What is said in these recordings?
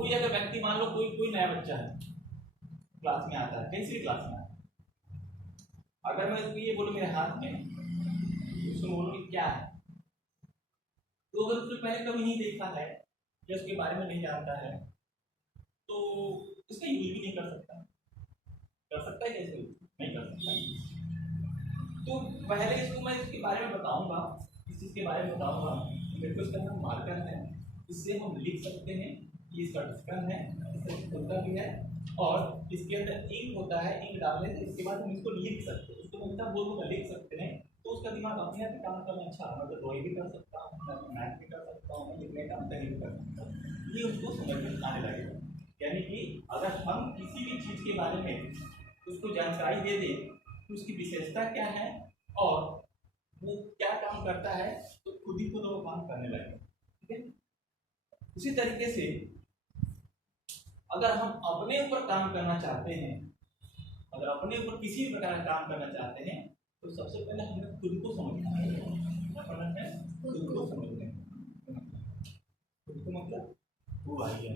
कोई अगर व्यक्ति मान लो कोई नया बच्चा है, क्लास में आता है, कैसी भी क्लास में आता है, अगर मैं उसको ये बोलूँ मेरे हाथ में, उसको बोलूँ कि क्या है, तो अगर उसने पहले कभी नहीं देखा है या उसके बारे में नहीं जानता है तो इसका यूज भी नहीं कर सकता। कर सकता है कैसे? नहीं कर सकता। तो पहले इसको मैं इसके बारे में बताऊंगा, इस चीज़ के बारे में बताऊंगा। मेरे को इसका नाम मार्कर है, इससे हम लिख सकते हैं कि इसका ढक्कन है, इसका ढक्कन भी है, और इसके अंदर इंक होता है। इंक डालने से इसके बाद हम इसको लिख सकते हैं। उसको मतलब बोलूँगा लिख सकते हैं, तो उसका दिमाग अपने आप काम करना अच्छा, मतलब ड्राइंग भी कर सकता हूँ, मैथ भी कर सकता हूँ, लिखने का कहीं भी कर सकता हूँ, ये उसको समझ में आने लगेगा। यानी कि अगर हम किसी भी चीज़ के बारे में उसको जानकारी दे दें तो उसकी विशेषता क्या है और वो क्या काम करता है, तो खुद ही खुद वो काम करने लगेगा। ठीक है। उसी तरीके से अगर हम अपने ऊपर काम करना चाहते हैं, अगर अपने ऊपर किसी भी प्रकार का काम करना चाहते हैं, तो सबसे पहले हमें खुद को समझना है। क्या करना है? खुद को समझना है। खुद को मतलब वो आई है,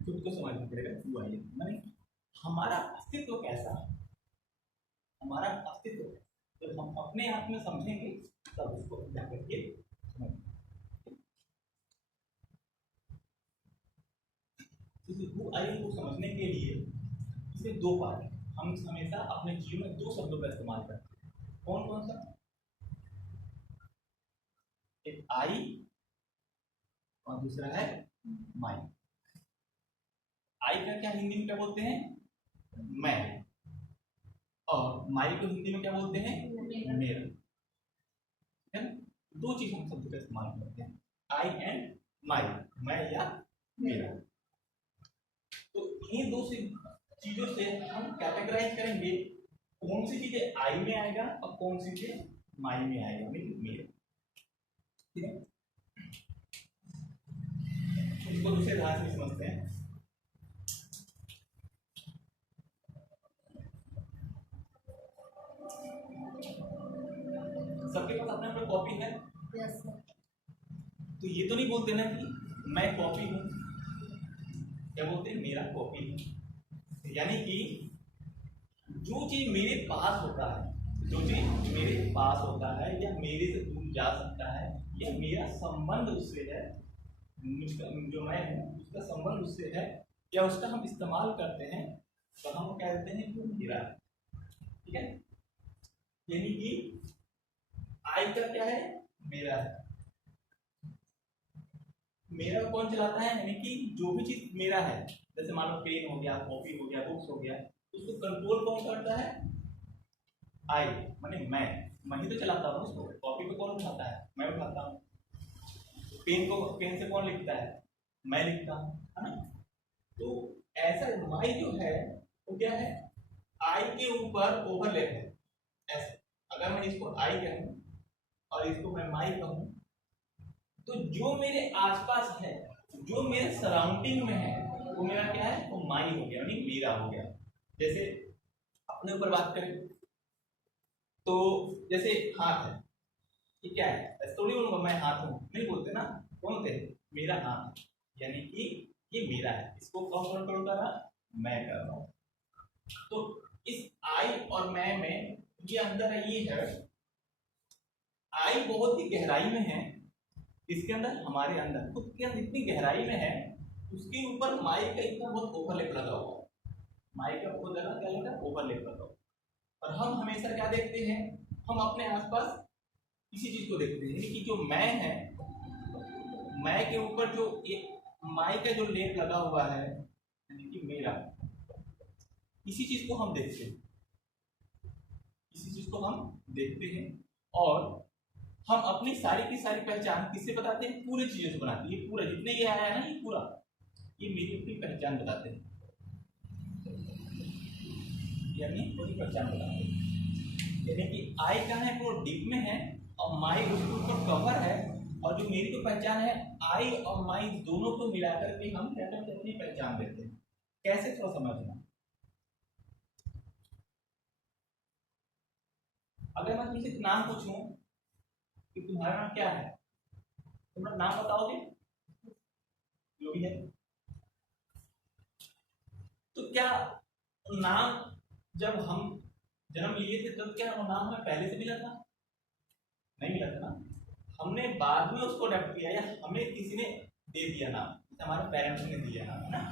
खुद को समझना पड़ेगा। वो आई है माने हमारा अस्तित्व कैसा है, हमारा अस्तित्व जब हम अपने आप में समझेंगे तब उसको जाकर के समझेंगे। वो आई को समझने के लिए इसमें दो पार्ट है। हम हमेशा अपने जीवन में दो शब्दों का इस्तेमाल करते हैं। कौन कौन सा? एक आई और दूसरा है माई। आई का क्या हिंदी में क्या बोलते हैं? मैं। और माई को हिंदी में क्या बोलते हैं? मेरा। है ना? दो चीज हम शब्द का इस्तेमाल करते हैं, आई एंड माई, मैं या मेरा। तो इन्हीं दो चीजों से हम कैटेगराइज करेंगे कौन सी चीजें आई में आएगा और कौन सी चीजें माई में आएगा, मेरे। ठीक है, इसको दूसरे ध्यान से समझते हैं। सबके पास अपना अपना कॉपी है? Yes sir. तो ये तो नहीं बोलते ना कि मैं कॉपी हूं, क्या बोलते हैं? मेरा कॉपी है। यानी कि जो चीज मेरे पास होता है, जो चीज मेरे पास होता है या मेरे से दूर जा सकता है या मेरा संबंध उससे है, मुझका जो मैं हूँ उसका संबंध उससे है या उसका हम इस्तेमाल करते हैं, तो हम कहते हैं कि मेरा। ठीक है, यानी कि आई का क्या है? मेरा है। मेरा कौन चलाता है? यानी कि जो भी चीज मेरा है, जैसे मान लो पेन हो गया, कॉपी हो गया, बुक्स हो गया, उसको कंट्रोल कौन करता है? आई, माने मैं ही तो चलाता हूँ उसको। कॉपी को कौन उठाता है? मैं उठाता हूँ। पेन को पेन से कौन लिखता है? मैं लिखता हूँ, है ना? तो ऐसा माई जो है वो क्या है? आई के ऊपर ओवरलैप है। ऐसे अगर मैं इसको आई कहूँ और इसको मैं माई कहूँ, तो जो मेरे आसपास है, जो मेरे सराउंडिंग में है, वो मेरा क्या है? वो माई हो गया, यानी मेरा हो गया। जैसे अपने ऊपर बात करें तो जैसे हाथ है, ये क्या है? ऐसे थोड़ी बोलूंगा मैं हाथ हूँ, नहीं बोलते ना। कौन होते? मेरा हाथ, यानी कि ये मेरा है। इसको कौन कंट्रोल कर रहा? मैं कर रहा हूँ। तो इस आई और मैं में ये अंतर है, ये है आई बहुत ही गहराई में है, इसके अंदर हमारे अंदर खुद के अंदर इतनी गहराई में है, उसके ऊपर माई का इतना बहुत ओवरलैप लगा हुआ है। माई का बहुत ज्यादा क्या लगा? ओवरलैप लगा हुआ। और हम हमेशा क्या देखते हैं? हम अपने आसपास इसी चीज को देखते हैं, यानी कि जो मैं है, मैं के ऊपर जो एक माई का जो लेप लगा हुआ है, यानी कि मेरा, इसी चीज को हम देखते हैं, इसी चीज को हम देखते हैं। और हम अपनी सारी की सारी पहचान किससे बताते हैं? पूरे चीजों से बनाते हैं। ये पूरा जितने ये आया है ना, ये पूरा ये मेरी अपनी पहचान बताते हैं, यानी पूरी पहचान बताते हैं। यानी कि आई का है वो डीप में है और माई उसके ऊपर कवर है, और जो मेरी तो पहचान है, आई और माई दोनों को मिलाकर के हम क्या करते हैं? अपनी पहचान देते हैं। कैसे? थोड़ा समझना। अगर मैं तुमसे नाम पूछूं कि तुम्हारा नाम क्या है, तुम नाम बताओगे जो भी है। तो क्या नाम जब हम जन्म लिए थे तब क्या वो नाम हमें पहले से मिला था? नहीं मिला था ना, हमने बाद में उसको अडॉप्ट किया या हमें किसी ने दे दिया नाम, हमारे पेरेंट्स ने दिया नाम, है ना।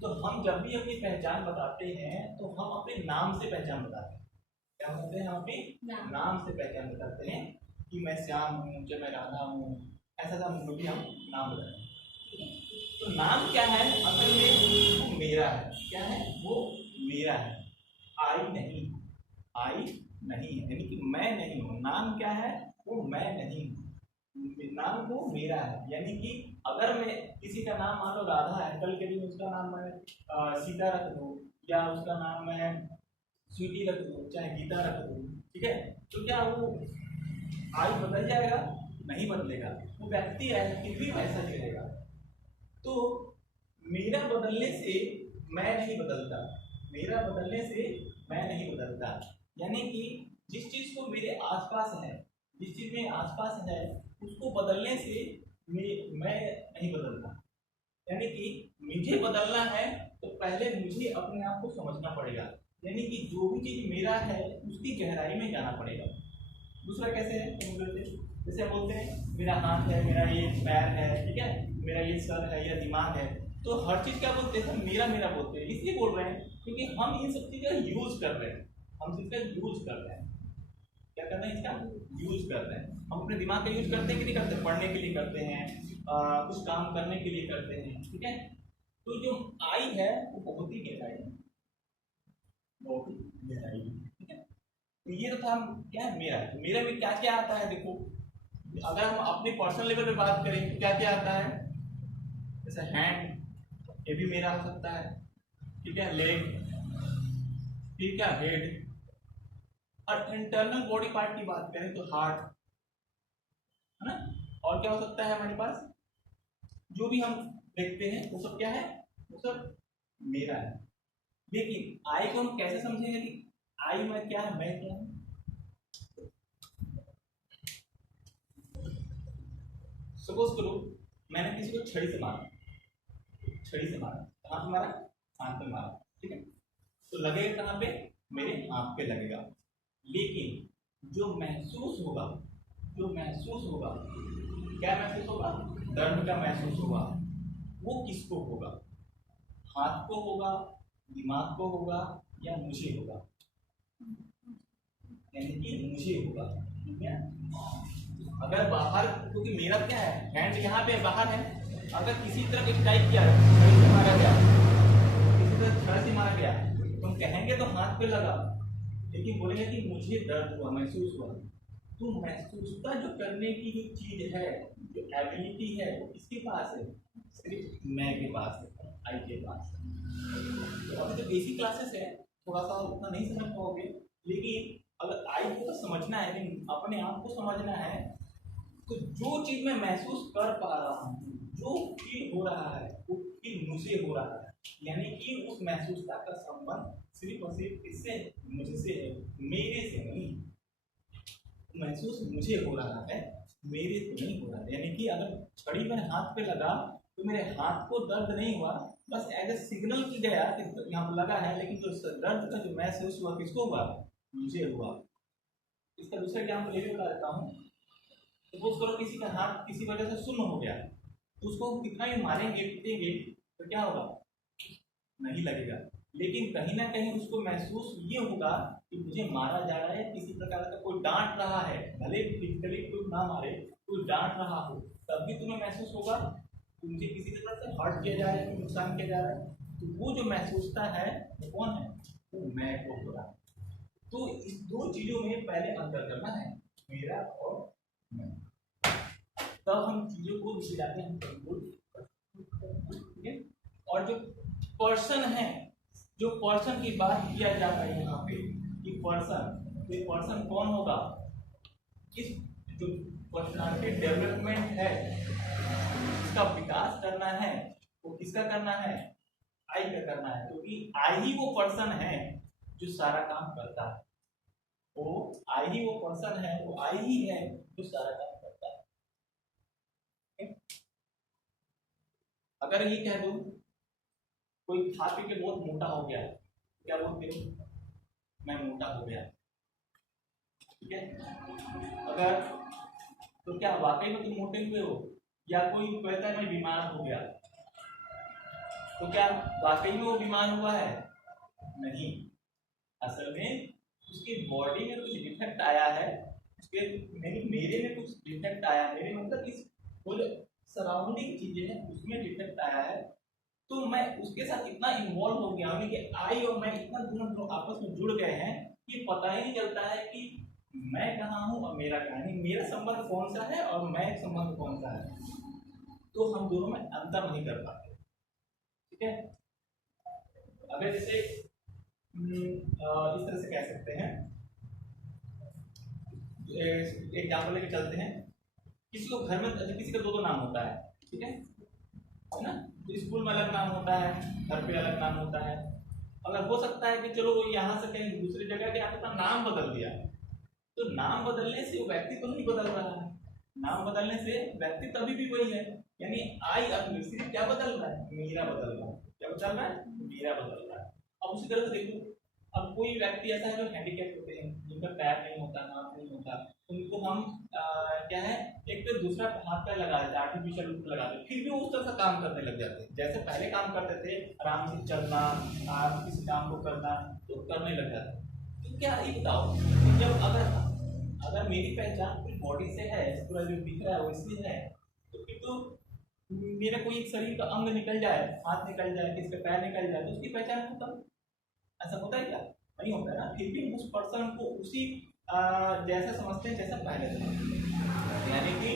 तो हम जब भी अपनी पहचान बताते हैं तो हम अपने नाम से पहचान बताते हैं। क्या बताते हैं? हम अपने नाम से पहचान बताते हैं कि मैं श्याम हूँ, जब मैं राधा हूँ, ऐसा था जो भी हम नाम बताते हैं। तो नाम क्या है असल में? वो मेरा है। क्या है? वो मेरा है, आई नहीं, आई नहीं है, यानी कि मैं नहीं हूँ। नाम क्या है? वो मैं नहीं हूँ, नाम वो मेरा है। यानी कि अगर मैं किसी का नाम मान लो राधा है, कल के दिन उसका नाम मैं सीता रख दूँ, या उसका नाम मैं स्वीटी रख दूँ, चाहे गीता रख दूँ, ठीक है, तो क्या वो आई बदल जाएगा? नहीं बदलेगा, वो व्यक्ति है फिर भी वैसा चलेगा। तो मेरा बदलने से मैं नहीं बदलता, मेरा बदलने से मैं नहीं बदलता। यानी कि जिस चीज को मेरे आसपास है, जिस चीज में आसपास है, उसको बदलने से मैं नहीं बदलता। यानी कि मुझे बदलना है तो पहले मुझे अपने आप को समझना पड़ेगा। यानी कि जो भी चीज मेरा है उसकी गहराई में जाना पड़ेगा। दूसरा कैसे है? जैसे बोलते हैं मेरा हाथ है, मेरा ये पैर है, ठीक है, मेरा ये सर है या दिमाग है, तो हर चीज क्या बोलते हैं? मेरा मेरा बोलते हैं। इसलिए बोल रहे हैं क्योंकि हम इन सब चीज का यूज कर रहे हैं, हम इसका यूज कर रहे हैं। क्या कर रहे हैं? इसका यूज कर रहे हैं। हम अपने दिमाग का यूज करते हैं कि नहीं करते? पढ़ने के लिए करते हैं, कुछ काम करने के लिए करते हैं, ठीक है। तो जो आई है वो बहुत ही गहराई है, बहुत ही गहराई है, ठीक है। तो ये तो था क्या है? मेरा है। मेरे में क्या क्या आता है? देखो, अगर हम अपने पर्सनल लेवल पे बात करें तो क्या क्या आता है? जैसे हैंड, ये भी मेरा हो सकता है, ठीक है, लेग, फिर क्या हेड, और इंटरनल बॉडी पार्ट की बात करें तो हार्ट, है ना। और क्या हो सकता है हमारे पास? जो भी हम देखते हैं वो सब क्या है? वो सब मेरा है। लेकिन आई को हम कैसे समझेंगे कि आई में क्या है, मैं क्या हूं? सपोज करो मैंने किसी को छड़ी से मारा, छड़ी से मारा, कहाँ पे मारा? हाथ पे मारा, ठीक है, तो लगेगा कहाँ पे? मेरे हाथ पे लगेगा। लेकिन जो महसूस होगा, जो महसूस होगा, क्या महसूस होगा? दर्द का महसूस होगा। वो किसको होगा? हाथ को होगा, दिमाग को होगा, या मुझे होगा? यानी कि मुझे होगा, ठीक है। अगर बाहर, क्योंकि मेरा क्या है, हैंड यहाँ पे बाहर है, अगर किसी तरह का स्ट्राइक किया, छड़ी से मारा गया, किसी तरह छड़ से मारा गया, तुम कहेंगे तो हाथ पे लगा, लेकिन बोलेंगे कि मुझे दर्द हुआ, महसूस हुआ। तो महसूसता जो करने की जो चीज है, जो एबिलिटी है, वो किसके पास है? सिर्फ मैं के पास है, आई के पास है। तो अभी जो बेसिक क्लासेस है थोड़ा सा उतना नहीं समझ पाओगे, लेकिन अगर आई को समझना है, लेकिन अपने आप को समझना है, तो जो चीज मैं महसूस कर पा रहा हूँ, जो फील हो रहा है, वो फील मुझे हो रहा है। यानी कि उस महसूसता का संबंध सिर्फ और सिर्फ किससे? मुझसे है, मेरे से नहीं। महसूस मुझे हो रहा है, मेरे से नहीं हो रहा है। यानी कि अगर छड़ी मेरे हाथ पे लगा तो मेरे हाथ को दर्द नहीं हुआ, बस एज ए सिग्नल की गया कि यहाँ पर लगा है, लेकिन जो दर्द का जो महसूस हुआ किसको हुआ? मुझे हुआ। इसका दूसरा एग्जाम्पल ये भी बता देता हूँ। सपोज करो किसी का हाथ किसी वजह से सुन्न हो गया, तो उसको कितना भी मारेंगे पीटेंगे तो क्या होगा? नहीं लगेगा। लेकिन कहीं ना कहीं उसको महसूस ये होगा कि मुझे मारा जा रहा है, किसी प्रकार का कोई डांट रहा है, भले फिजिकली कोई ना मारे, कोई डांट रहा हो, तब भी तुम्हें महसूस होगा कि मुझे किसी तरह से हर्ट किया जा रहा है, नुकसान किया जा रहा है। तो वो जो महसूसता है वो कौन है? वो मैं को हो रहा है। तो इस दो चीजों में पहले अंतर करना है, मेरा और मैं, तब हम चीजों को मिलाते हैं, ठीक है। और जो पर्सन है, जो पर्सन की बात किया जा रहा है यहाँ पे कि पर्सन, ये पर्सन कौन होगा? इस जो पर्सनालिटी डेवलपमेंट है, इसका विकास करना है, वो किसका करना है? आई का करना है। क्योंकि आई ही वो पर्सन है जो सारा काम करता है, वो आई ही वो पर्सन है, वो आई ही है जो सारा काम करता है। ठीक है? अगर ये कह दूं कोई खा पी के बहुत मोटा हो गया, क्या बोलते हो? मैं मोटा हो गया। ठीक है? अगर तो क्या वाकई में तुम मोटे हुए हो? या कोई कहता है मैं बीमार हो गया, तो क्या वाकई में वो बीमार हुआ है? नहीं, असल में उसकी बॉडी में कुछ डिफेक्ट आया है, उसके मेरे में कुछ डिफेक्ट आया है, मेरे मतलब इस वो जो सराउंडिंग चीजें हैं उसमें डिफेक्ट आया है, तो मैं उसके साथ इतना इन्वॉल्व हो गया हूँ कि आई और मैं इतना दोनों आपस में जुड़ गए हैं कि पता ही नहीं चलता है कि मैं कहाँ हूँ और मेरा कहाँ है, मेरा संबंध कौन सा है और मैं संबंध कौन सा है, तो हम दोनों में अंतर नहीं कर पाते। ठीक है? अगर जैसे इस तरह से कह सकते हैं, एग्जाम्पल लेके चलते हैं, किसी को घर में किसी का दो नाम होता है, ठीक है ना? तो स्कूल में अलग नाम होता है, घर पे अलग नाम होता है। अगर हो सकता है कि चलो वो यहाँ से कहीं दूसरी जगह के अपना नाम बदल दिया, तो नाम बदलने से वो व्यक्ति तो नहीं बदल रहा है, नाम बदलने से व्यक्ति तभी भी वही है, यानी आई अब सिर्फ क्या बदल रहा है? मेरा बदल रहा है। क्या बदल रहा है? मेरा बदल रहा है। अब उसी तरह से देखो, अब कोई व्यक्ति ऐसा है जो हैंडीकैप होते हैं, जिनका पैर नहीं होता, हाथ नहीं होता, उनको हम क्या है, एक तो दूसरा हाथ पैर लगा देते, आर्टिफिशियल रूप लगा देते, फिर भी वो उस तरह से काम करने लग जाते हैं जैसे पहले काम करते थे, आराम से चलना, किसी काम को करना, तो करने लग जाते हैं। तो क्या ये बताओ, जब अगर मेरी पहचान पूरी बॉडी से है, पूरा जो दिख रहा है वो इसलिए है, तो फिर तो मेरा कोई एक शरीर का अंग निकल जाए, हाथ निकल जाए, किसी का पैर निकल जाए, तो उसकी पहचान खत्म। ऐसा होता है क्या? नहीं होता है ना। फिर भी उस पर्सन को उसी जैसा समझते हैं जैसा पहले था, यानी कि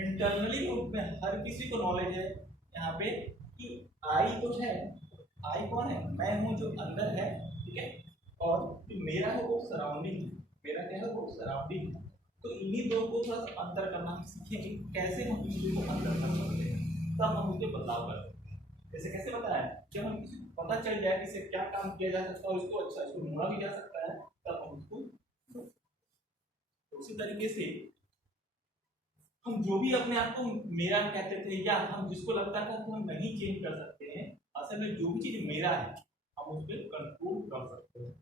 इंटरनली रूप में हर किसी को नॉलेज है यहाँ पे कि आई कुछ है, आई कौन है? मैं हूँ जो अंदर है, ठीक है, और जो मेरा है वो सराउंडिंग है, मेरा क्या है वो सराउंडिंग है। तो इन्हीं दो को थोड़ा सा अंतर करना हम सीखेंगे, कैसे हम इस को अंतर कर सकते हैं, तब हम उसके बदलाव कर सकते हैं। जैसे कैसे बताया, जब हम किसी को पता चल जाए कि इससे क्या काम किया जा सकता है, उसको अच्छा इसको मोड़ा भी जा सकता है, तब हम उसको। तो उसी तरीके से हम जो भी अपने आप को मेरा कहते थे, या हम जिसको लगता था कि हम नहीं चेंज कर सकते हैं, असल में जो भी चीज मेरा है हम उस पर कंट्रोल कर सकते हैं।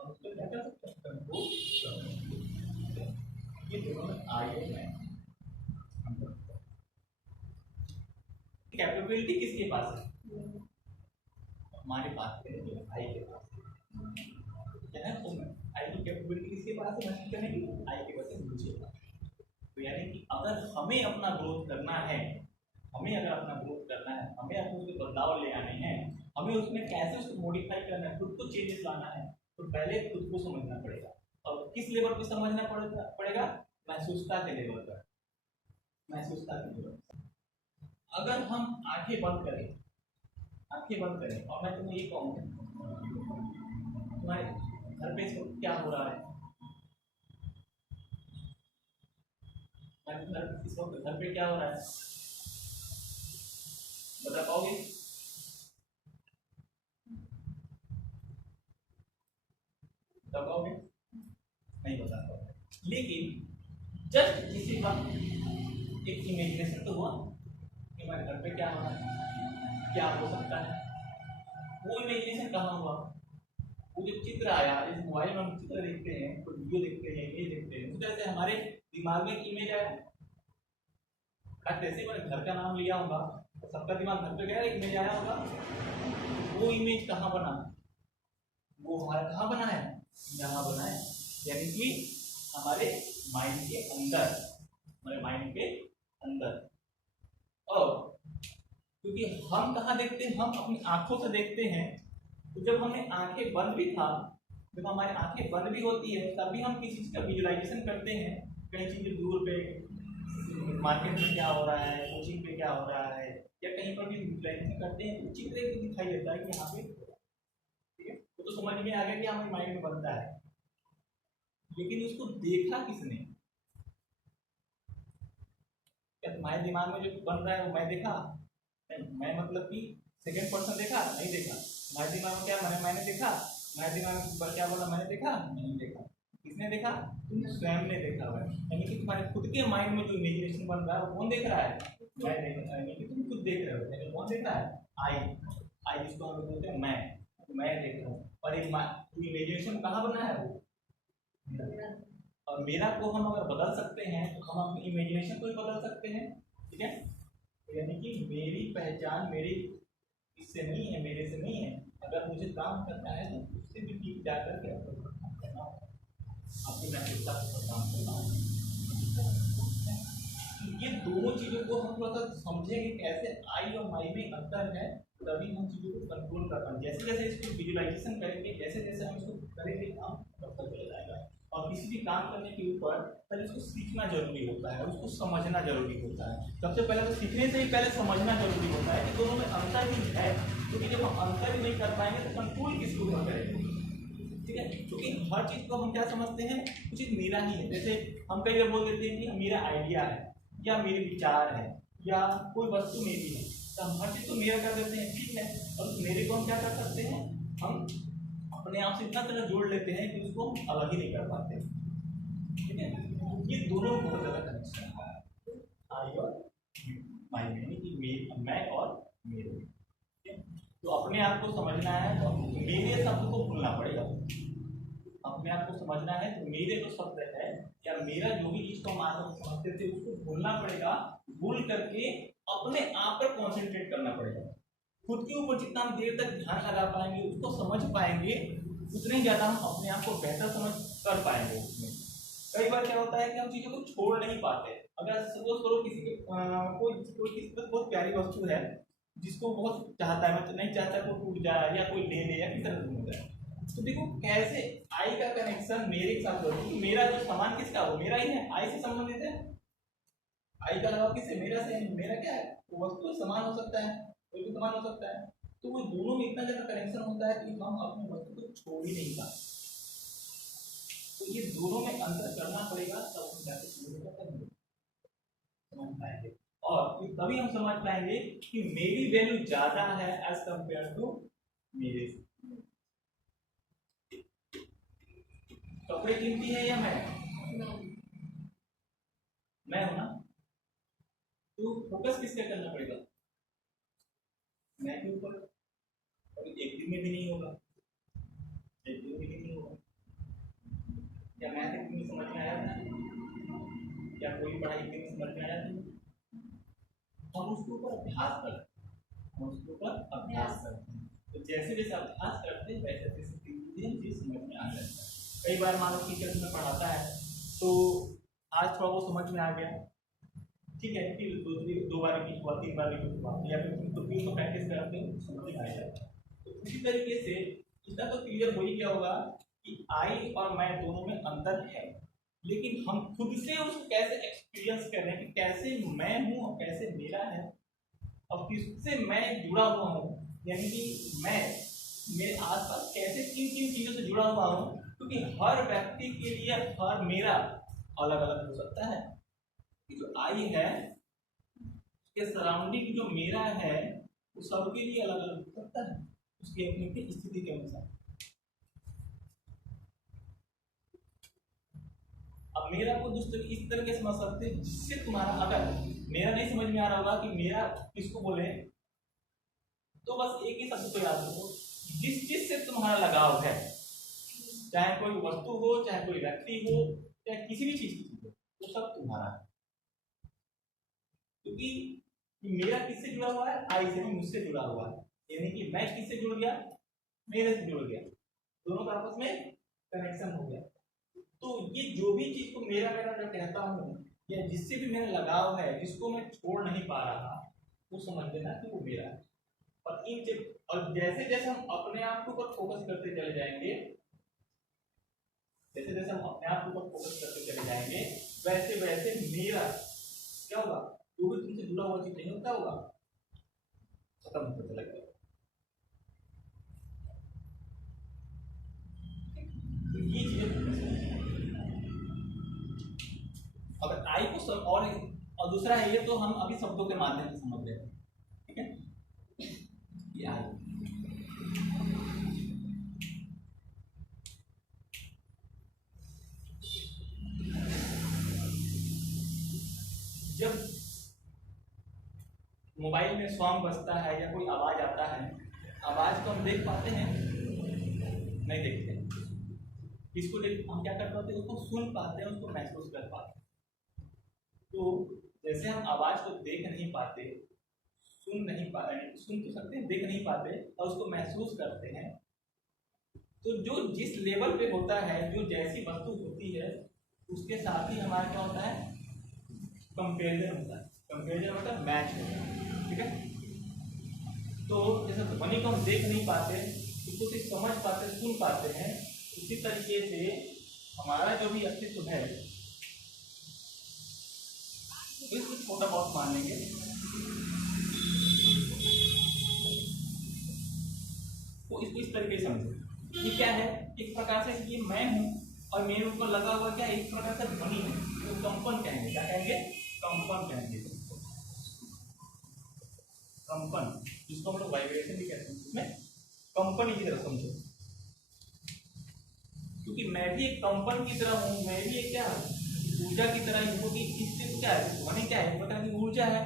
हम उस पर क्या कर सकते हैं? कंट्रोल कर सकते हैं। ये दोनों में आई है, कैपेबिलिटी किसके पास है? हमारे पास है, आई के पास है। तो आई की कैपेबिलिटी किसके पास है? मशीन करने की आई के पास है, मुझे पास। तो यानी कि अगर हमें अपना ग्रोथ करना है, हमें अगर अपना ग्रोथ करना है, हमें अपने उसमें बदलाव ले आने हैं, हमें उसमें कैसे उसको मॉडिफाई करना है, खुद को चेंजेस लाना है, तो पहले खुद को समझना पड़ेगा। और किस लेवल पे समझना पड़ेगा? महसूसता के लेवल पर, महसूसता के लेवल पर। अगर हम आंखें बंद करें, आंखें बंद करें और मैं तुम्हें ये कहूँ तुम्हारे घर पे क्या हो रहा है, इस वक्त घर पे क्या हो रहा है, बता पाओगे? बता पाओगे? नहीं बता पाओगे। लेकिन जस्ट इसी वक्त एक इमेजिनेशन तो हुआ कि हमारे घर पे क्या हो रहा है, क्या हो सकता है। वो इमेजिनेशन कहाँ हुआ? वो जो चित्र आया, जैसे मोबाइल में हम चित्र देखते हैं, कोई वीडियो देखते हैं, इमेज देखते हैं, उस तरह से हमारे दिमाग में एक इमेज आया। जैसे मैंने घर का नाम लिया होगा तो सबका दिमाग घर पे गया, इमेज आया होगा। वो इमेज कहाँ बना? वो हमारा कहाँ बना है? यहाँ बना है, यानी कि हमारे माइंड के अंदर, हमारे माइंड के अंदर। और क्योंकि हम कहाँ देखते हैं? हम अपनी आंखों से देखते हैं। तो जब हमें आंखें बंद भी था, जब हमारी आंखें बंद भी होती है, तभी हम किसी चीज का विजुअलाइजेशन करते हैं। कहीं चीजें दूर पे, मार्केट में क्या हो रहा है, कोचिंग पे क्या हो रहा है, या कहीं पर भी विजुअलाइजेशन करते हैं, तो चित्र भी दिखाई देता है कि यहाँ पे, ठीक है, तो समझ में आ गया कि हमारे माइंड में बनता है। लेकिन उसको देखा किसने? क्या तुम्हारे दिमाग में जो बन रहा है वो मैं देखा? मैं मतलब कि सेकंड पर्सन देखा? नहीं देखा। तुम्हारे दिमाग में क्या मैंने देखा? तुम्हारे दिमाग में क्या बोला? मैंने देखा? नहीं देखा। किसने किसने देखा? तुमने स्वयं ने देखा हुआ है, यानी कि तुम्हारे खुद के माइंड में जो इमेजिनेशन बन रहा है वो कौन देख रहा है? मैं देख रहा हूं, यानी कि तुम खुद देख रहे हो, यानी कौन देख रहा है? आई जिसको हम बोलते हैं मैं देख रहा हूँ। और एक इमेजिनेशन कहाँ बना है वो? और मेरा को हम अगर बदल सकते हैं तो हम अपनी इमेजिनेशन को भी बदल सकते हैं, ठीक है? यानी कि मेरी पहचान मेरी इससे नहीं है, मेरे से नहीं है। अगर मुझे काम करना है तो उससे भी ठीक जाकर के अपनी नैतिकता पर काम करना है। ये दोनों चीजों को हम थोड़ा सा समझेंगे कैसे आई और माई में अंतर है, तभी हम चीजों को कंट्रोल कर पाएंगे। जैसे जैसे इसको विजुअलाइजेशन करेंगे, जैसे जैसे हम इसको करेंगे काम बढ़ता चला जाएगा। और किसी भी काम करने के ऊपर पहले उसको सीखना जरूरी होता है, उसको समझना जरूरी होता है। सबसे पहले तो सीखने से ही पहले समझना जरूरी होता है कि दोनों में अंतर भी है, क्योंकि जब हम अंतर ही नहीं कर पाएंगे तो कंट्रोल किसको करेंगे, ठीक है? क्योंकि हर चीज को हम क्या समझते हैं, कुछ चीज मेरा ही है। जैसे हम कई बार बोल देते हैं कि मेरा आइडिया है या मेरे विचार है या कोई वस्तु मेरी है, तो हम हर चीज को मेरा कर देते हैं, ठीक है? और उस मेरे को हम क्या कर सकते हैं, हम अपने आप से इतना तरह जोड़ लेते हैं कि उसको हम अलग ही नहीं कर पाते, ठीक है? ये दोनों बहुत ज्यादा कनेक्शन है, आई और माई में, कि मैं और मेरे। तो अपने आप को समझना है तो मेरे शब्द को भूलना पड़ेगा। अपने आप को समझना है तो मेरे जो शब्द है या मेरा जो भी चीज को हम समझते थे उसको भूलना पड़ेगा। भूल करके अपने आप पर कॉन्सेंट्रेट करना पड़ेगा। खुद के ऊपर जितना हम देर तक ध्यान लगा पाएंगे, उसको समझ पाएंगे, उतने ही ज्यादा हम अपने आप को बेहतर समझ कर पाएंगे उसमें। कई बार क्या होता है कि हम चीजों को छोड़ नहीं पाते। अगर सपोज करो कोई किसी पर बहुत प्यारी वस्तु है जिसको बहुत चाहता है, मतलब नहीं चाहता को टूट जाए या कोई ले ले या किसी तरह टूट जाए, तो देखो कैसे आई का कनेक्शन मेरे के साथ होगा। मेरा जो सामान किसका, वो मेरा ही है, आई से संबंधित है। आई का लगाव किससे? मेरा से। मेरा क्या है? वो वस्तु सामान हो सकता है, कोई भी सामान हो सकता है। तो वो दोनों में इतना ज्यादा कनेक्शन होता है कि हम अपने वस्तु को छोड़ ही नहीं पाते। तो ये दोनों में अंतर करना पड़ेगा, तब हम जाके समझ पाएंगे। और फिर तभी हम समझ पाएंगे कि मेरी वैल्यू ज्यादा है एज कंपेयर टू मेरे। कपड़े कीमती है या मैं हूं ना, तो फोकस किसका करना पड़ेगा? मैं के ऊपर। और एक दिन में भी नहीं होगा, एक दिन में भी नहीं होगा। क्या मैथ एक दिन समझ में आया था? क्या कोई पढ़ाई एक दिन समझ में आया था? हम उसके ऊपर अभ्यास करते हैं, हम उसके ऊपर अभ्यास करते हैं। तो जैसे जैसे अभ्यास करते हैं वैसे वैसे चीज समझ में आ जाता है। कई बार मान लो टीचर तुम्हें पढ़ाता है तो आज थोड़ा वो समझ में आ गया, ठीक है, फिर दो बार रिपीट हुआ, 3 बार रिपीट हुआ, या फिर तुम फिर उसको प्रैक्टिस करते हो समझ में आ जाता है। तो उसी तरीके से इसका तो क्लियर हो ही गया होगा कि आई और मैं दोनों में अंतर है, लेकिन हम खुद से उसको कैसे एक्सपीरियंस कर रहे हैं कि कैसे मैं हूँ और कैसे मेरा है और किससे मैं जुड़ा हुआ हूँ, यानी कि मैं मेरे आसपास कैसे किन किन चीजों से जुड़ा हुआ हूँ। क्योंकि हर व्यक्ति के लिए हर मेरा अलग अलग हो सकता है। जो आई है उसके सराउंडिंग जो मेरा है वो सबके लिए अलग अलग हो सकता है, उसकी अपनी अपनी स्थिति के अनुसार। अब मेरा को इस तरीके समझ सकते हैं जिससे तुम्हारा, अगर मेरा नहीं समझ में आ रहा होगा कि मेरा किसको बोले, तो बस एक ही शब्द को याद रखो, जिस चीज से तुम्हारा लगाव है, चाहे कोई वस्तु हो, चाहे कोई व्यक्ति हो, चाहे किसी भी चीज की हो, वो सब तुम्हारा है। क्योंकि मेरा किससे जुड़ा हुआ है? आई से, मुझसे जुड़ा हुआ है। यानी कि मैं किससे जुड़ गया? मेरे से जुड़ गया, दोनों का आपस में कनेक्शन हो गया। तो ये जो भी चीज को मेरा मेरा जो कहता हूँ या जिससे भी मेरा लगाव है, जिसको मैं छोड़ नहीं पा रहा, वो समझ लेना कि वो मेरा है। और जैसे जैसे हम अपने आप के ऊपर फोकस करते चले जाएंगे, जैसे जैसे हम अपने आप के ऊपर फोकस करते चले जाएंगे, वैसे वैसे मेरा क्या होगा? जो भी तुमसे जुड़ा हुआ चीज नहीं होता होगा, खत्म होता चला जाएगा। ये चीजें अगर आई को और दूसरा है ये, तो हम अभी शब्दों के माध्यम से समझ रहे हैं, ठीक है? ये आई मोबाइल में सॉन्ग बजता है या कोई आवाज आता है, आवाज को हम देख पाते हैं? नहीं देखते। इसको देख हम क्या कर पाते हैं? उसको सुन पाते हैं, उसको महसूस कर पाते हैं। तो जैसे हम आवाज को देख नहीं पाते, सुन तो सकते हैं, देख नहीं पाते और उसको महसूस करते हैं, तो जो जिस लेवल पे होता है, जो जैसी वस्तु होती है, उसके साथ ही हमारा क्या होता है? कंपेरिजन होता है। कंपेरिजन मतलब मैच होता है, ठीक है। तो जैसे ध्वनि को हम देख नहीं पाते, उसको सिर्फ समझ पाते, सुन पाते हैं, उसी तरीके से हमारा जो भी अस्तित्व है, इसको छोटा बहुत मान लेंगे, तो इसको इस तरीके से समझो। ये क्या है? एक प्रकार से ये मैं हूं और मेरे ऊपर लगा हुआ क्या, एक प्रकार का ध्वनि है, तो कंपन कहेंगे। क्या कहेंगे? कंपन कहेंगे। कंपन, जिसको हम लोग वाइब्रेशन भी कहते हैं, उसमें कंपन की तरह समझो, क्योंकि मैं भी एक कंपन की तरह हूं, मैं भी एक क्या ऊर्जा की तरह ही हूं। कि इससे क्या है? ध्वनि क्या है? पता नहीं, ऊर्जा है।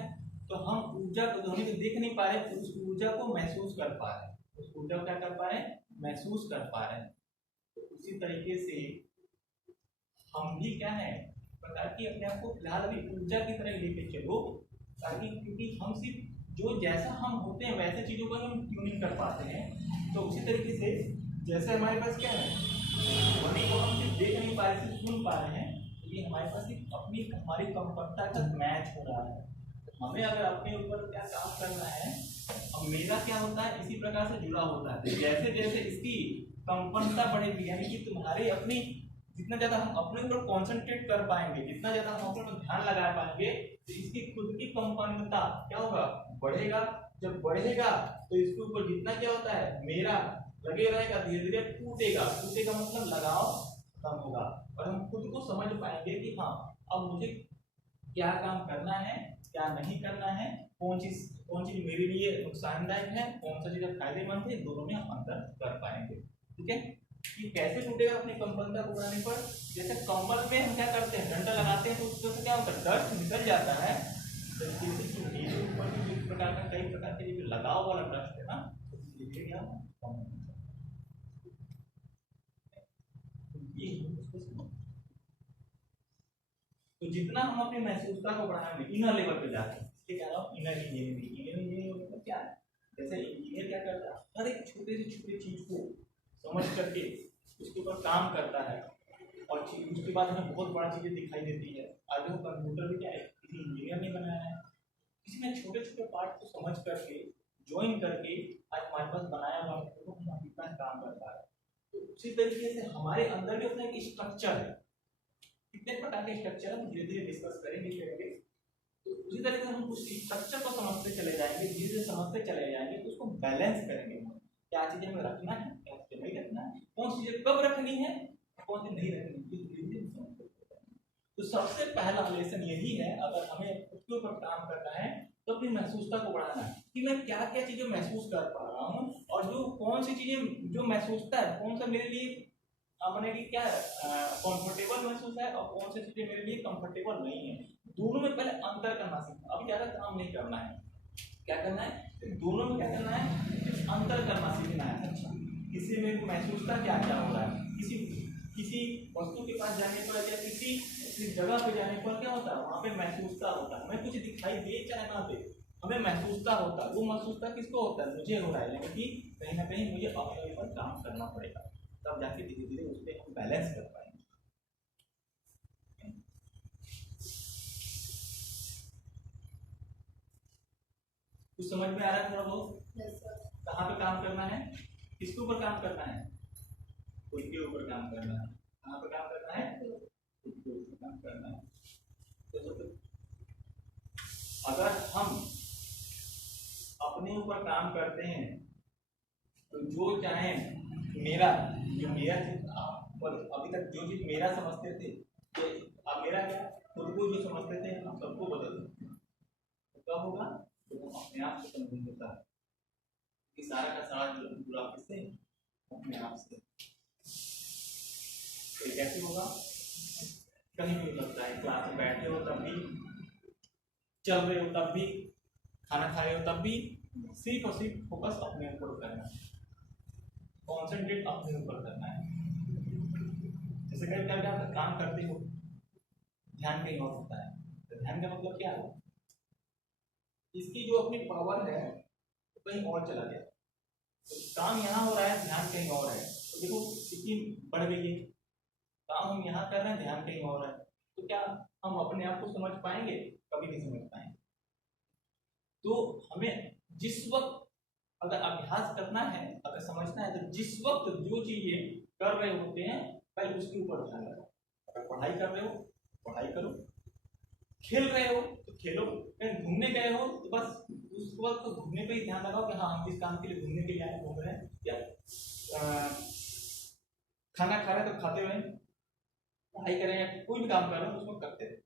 तो हम ऊर्जा को, ध्वनि को देख नहीं पा रहे, तो उस ऊर्जा को महसूस कर पा रहे हैं। उस ऊर्जा को क्या कर पा रहे हैं? महसूस कर पा रहे हैं। तो उसी तरीके से हम भी क्या है, प्रकार की अपने आप को फिलहाल अभी ऊर्जा की तरह लेके चलो, ताकि क्योंकि हम सिर्फ जो जैसा हम होते हैं वैसे चीजों को हम ट्यूनिंग कर पाते हैं। तो उसी तरीके से जैसे हमारे पास क्या है, ध्वनि को हम सिर्फ देख नहीं पा रहे, सिर्फ सुन पा रहे हैं, तो ये हमारे पास सिर्फ अपनी हमारी कंपनता का मैच हो रहा है। हमें अगर अपने ऊपर क्या काम करना है, अब मेरा क्या होता है, इसी प्रकार से जुड़ा होता है। जैसे जैसे इसकी कंपनता बढ़ेगी, यानी कि तुम्हारे अपनी जितना ज्यादा हम अपने ऊपर कॉन्सेंट्रेट कर पाएंगे, जितना ज्यादा हम अपने ऊपर ध्यान लगा पाएंगे, तो इसकी खुद की कंपनता क्या होगा? बढ़ेगा। जब बढ़ेगा तो इसके ऊपर जितना क्या होता है, मेरा लगे रहेगा, धीरे धीरे टूटेगा। टूटेगा मतलब लगाव कम होगा, और हम खुद को समझ पाएंगे कि हाँ, अब मुझे क्या काम करना है, क्या नहीं करना है, कौन चीज मेरे लिए नुकसानदायक है, कौन सा चीज फायदेमंद है, दोनों में हम अंतर कर पाएंगे। ठीक है। कि कैसे टूटेगा अपनी कंपनता को बढ़ाने पर? जैसे कंबल में हम क्या करते हैं, डंडा लगाते हैं, तो उससे क्या होता है, डस्ट निकल जाता है। तो मेरे ऊपर भी इस प्रकार का कई प्रकार के जो लगाव वाला डस्ट है ना, ये क्या तो जितना हम अपनी महसूसता को बढ़ाएंगे, इनर लेवल पे जाते हैं, इसके क्या नाम? Inner engineering. इंजीनियरिंग मतलब क्या है? जैसे इंजीनियर क्या करता है, हर एक छोटे से छोटे चीज को समझ करके उसके ऊपर काम करता है, और उसके बाद हमें बहुत बड़ा चीजें दिखाई देती है। आज वो कंप्यूटर भी क्या है, किसी इंजीनियर ने बनाया है, किसी ने छोटे छोटे पार्ट को समझ करके ज्वाइन करके आज हमारे पास बनाया हुआ है, तो हम इतना काम कर पा रहे हैं। तो उसी तरीके से हमारे अंदर भी अपना एक स्ट्रक्चर है। कितने प्रकार के स्ट्रक्चर हम धीरे धीरे डिस्कस करेंगे। तो उसी तरीके से हम उस स्ट्रक्चर को समझते चले जाएंगे, धीरे धीरे समझते चले जाएंगे, तो उसको बैलेंस करेंगे। क्या चीजें हमें रखना है, क्या चीजें नहीं रखना है, कौन सी चीजें कब रखनी है, कौन सी नहीं रखनी है, धीरे धीरे समझते चलेंगे। तो सबसे पहला लेसन यही है, अगर हमें खुद के ऊपर काम करना है तो अपनी महसूसता को बढ़ाना है, कि मैं क्या क्या चीजें महसूस कर पा रहा हूँ, और जो कौन सी चीजें जो महसूसता है, कौन सा मेरे लिए अपने की क्या कंफर्टेबल महसूस है, और कौन सी चीजें मेरे लिए कंफर्टेबल नहीं है। दोनों में पहले अंतर करना सीखना। अभी ज्यादा काम नहीं करना है, क्या करना है, दोनों में क्या करना है, अंतर करना सीखना है। अच्छा, किसी में महसूसता क्या क्या हो रहा है, किसी वस्तु के पास जाने पर या किसी जगह पे जाने पर क्या होता है, वहां पे महसूसता होता है। हमें कुछ दिखाई दे चाहे ना दे, हमें महसूसता होता है। वो महसूसता किसको होता है, मुझे हो रहा है, यानी कि कहीं ना कहीं मुझे अपने ऊपर काम करना पड़ेगा, तब जाके धीरे धीरे उस पर हम बैलेंस कर पाएंगे। कुछ समझ में आ रहा है थोड़ा बहुत? कहाँ पे काम करना है, किसके ऊपर काम करना है, खुद के ऊपर काम करना है। कहाँ पे काम करना है, खुद के ऊपर काम करना है। तो अगर हम अपने ऊपर काम करते हैं तो जो चाहे मेरा, जो मेरा चीज अभी तक जो चीज मेरा समझते थे, अब मेरा क्या, खुद को जो समझते थे, हम सबको बदल सकते हैं। तो कब होगा, तो हम अपने आप से समझ होता है कि सारा का सारा जुड़ा किससे, अपने आप से। तो कैसे होगा, कहीं भी हो सकता है, क्लास में बैठे हो तब भी, चल रहे हो तब भी, खाना खा रहे हो तब भी सिर्फ और सिर्फ फोकस अपने ऊपर करना है, कॉन्सेंट्रेट अपने ऊपर करना है। जैसे कभी कभी आप काम करते हो, ध्यान कहीं और होता है, तो ध्यान का मतलब क्या है, इसकी जो अपनी पावर है तो कहीं और चला गया, तो काम यहाँ हो रहा है, ध्यान कहीं और है, तो देखो कितनी बढ़ गई है। काम हम यहाँ कर रहे हैं, ध्यान कहीं और है, तो क्या हम अपने आप को समझ पाएंगे? कभी नहीं समझ पाएंगे। तो हमें जिस वक्त अगर अभ्यास करना है, अगर समझना है, तो जिस वक्त जो चीजें कर रहे होते हैं पहले उसके ऊपर ध्यान लगाओ। अगर पढ़ाई कर रहे हो पढ़ाई करो, खेल रहे हो तो खेलो, कहीं घूमने गए हो तो बस उस वक्त घूमने पे ही ध्यान लगाओ कि हाँ हम इस काम के लिए घूमने के लिए आए, घूम रहे हैं, या खाना खा रहे हैं तो खाते हुए, पढ़ाई करें या कोई भी काम कर रहे हो उसको करते रहे।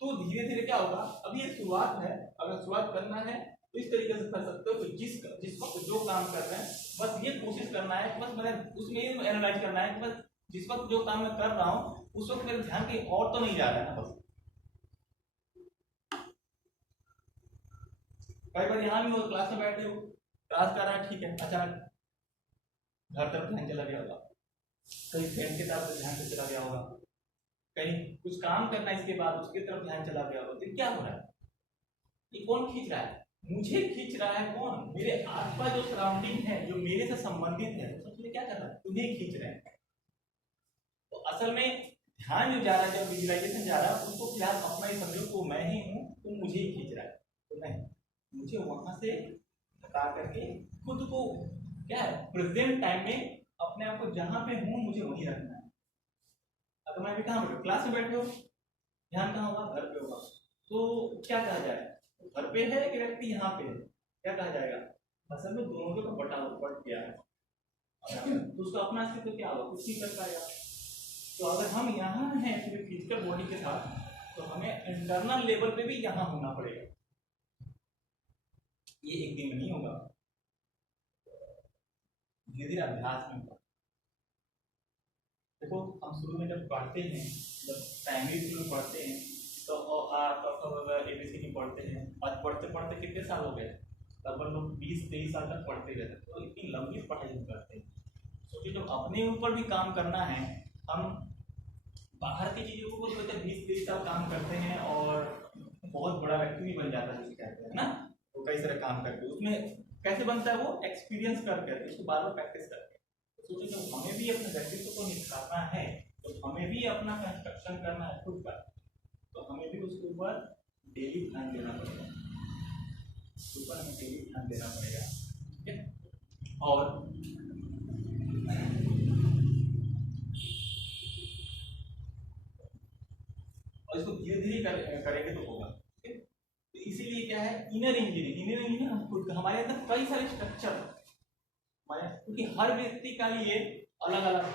तो धीरे धीरे क्या होगा, अभी ये शुरुआत है, अगर शुरुआत करना है तो इस तरीके से कर सकते हो कि जिस वक्त जो काम कर रहे हैं बस ये कोशिश करना है कि बस मैंने उसमें ये एनालाइज करना है कि बस जिस वक्त जो काम मैं कर रहा हूँ उस वक्त मेरा ध्यान कहीं और तो नहीं जा रहा है ना। बस कई बार यहाँ भी हो, क्लास में बैठे हो, क्लास कर रहा है ठीक है, अचानक घर तरफ ध्यान चला गया होगा, कहीं फ्रेंड के तरफ ध्यान से चला गया होगा, कहीं कुछ काम करना इसके बाद उसके तरफ ध्यान चला गया होगा, तो क्या हो रहा है, ये कौन खींच रहा है? मुझे खींच रहा है कौन? मेरे आसपास जो सराउंडिंग है, जो मेरे से संबंधित है, सबसे क्या कर रहा है? तुम्हें खींच रहे हैं। तो असल में ध्यान जो जा रहा है, जब विजुअलाइजेशन जा रहा है, उसको फिलहाल अपना ही समझो तो मैं ही हूँ, तो मुझे ही खींच रहा है, तो नहीं, मुझे वहां से हटा करके खुद को क्या है, प्रेजेंट टाइम में अपने आप को जहां पे हूँ मुझे वहीं रखना है। अगर मैं भी कहाँ बैठे, क्लास में बैठे हो, ध्यान कहाँ होगा? घर पे होगा, तो क्या कहा जाए, घर पे है कि व्यक्ति यहाँ पे है, क्या कहा जाएगा? असल में दोनों के ऊपर बट गया है, तो उसका अपना अस्तित्व क्या होगा? कुछ नहीं कर पाएगा। तो अगर हम यहाँ हैं पूरी फिजिकल बॉडी के साथ, तो हमें इंटरनल लेवल पे भी यहाँ होना पड़ेगा, ये एक दिन में नहीं होगा, धीरे धीरे अभ्यास में होगा। देखो हम शुरू में जब पढ़ते हैं, जब प्राइमरी स्कूल में पढ़ते हैं, तो ABCD पढ़ते हैं, आज पढ़ते पढ़ते कितने साल हो गए, लगभग लोग 20-23 साल तक पढ़ते रहते हैं, तो इतनी लंबी पढ़ाई हम करते हैं। सोचिए जब अपने ऊपर भी काम करना है, हम बाहर की चीजों को सोचते 20-23 साल काम करते हैं और बहुत बड़ा व्यक्ति भी बन जाता है, जिसे कहते हैं ना, तो कई सारे काम करके उसमें कैसे बनता है, वो एक्सपीरियंस करके, उसको बार बार प्रैक्टिस करके। तो सोचिए जब हमें भी अपने व्यक्तित्व को निखारना है, तो हमें भी अपना कंस्ट्रक्शन करना है खुद का, तो हमें भी उसके ऊपर डेली ध्यान देना पड़ेगा, उसके ऊपर हमें डेली ध्यान देना पड़ेगा, ठीक है। और इसको धीरे धीरे करेंगे तो होगा, ठीक है। तो इसीलिए क्या है, इनर इंजीनियरिंग हम खुद, हमारे अंदर कई सारे स्ट्रक्चर हमारे, क्योंकि हर व्यक्ति का लिए अलग अलग है,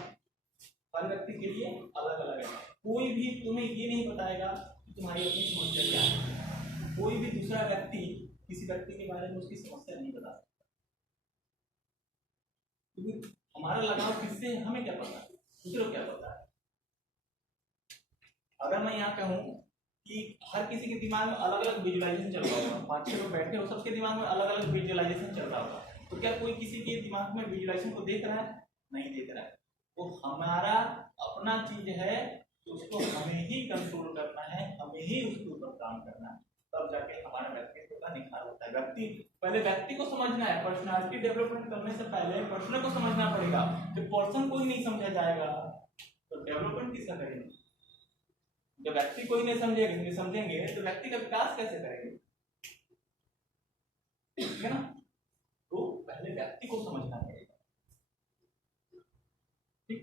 हर व्यक्ति के लिए अलग अलग है। कोई भी तुम्हें ये नहीं बताएगा कि तुम्हारी अपनी समस्या क्या है, कोई भी दूसरा व्यक्ति किसी व्यक्ति के बारे में उसकी समस्या नहीं बता सकता, क्योंकि हमारा लगाव किससे, हमें क्या पता, दूसरे को क्या पता है। अगर मैं यहाँ कहूँ कि हर किसी के दिमाग में अलग अलग विजुअलाइजेशन चल रहा होगा, 5-6 लोग बैठे हो, सबके दिमाग में अलग अलग विजुअलाइजेशन चल रहा होगा, तो क्या कोई किसी के दिमाग में विजुअलाइजेशन को देख रहा है? नहीं देख रहा है। तो हमारा अपना चीज है, तो उसको हमें ही कंट्रोल करना है, हमें ही उसके ऊपर काम करना है, तब जाके हमारा व्यक्तित्व का निखार होता है। व्यक्ति पहले व्यक्ति को समझना है, पर्सनालिटी डेवलपमेंट करने से पहले पर्सन को समझना पड़ेगा। जब पर्सन को ही नहीं समझा जाएगा तो डेवलपमेंट किसका करेंगे? जब व्यक्ति को ही नहीं समझेंगे तो व्यक्ति का विकास कैसे करेंगे, ठीक है ना। तो पहले व्यक्ति को समझना पड़ेगा, ठीक।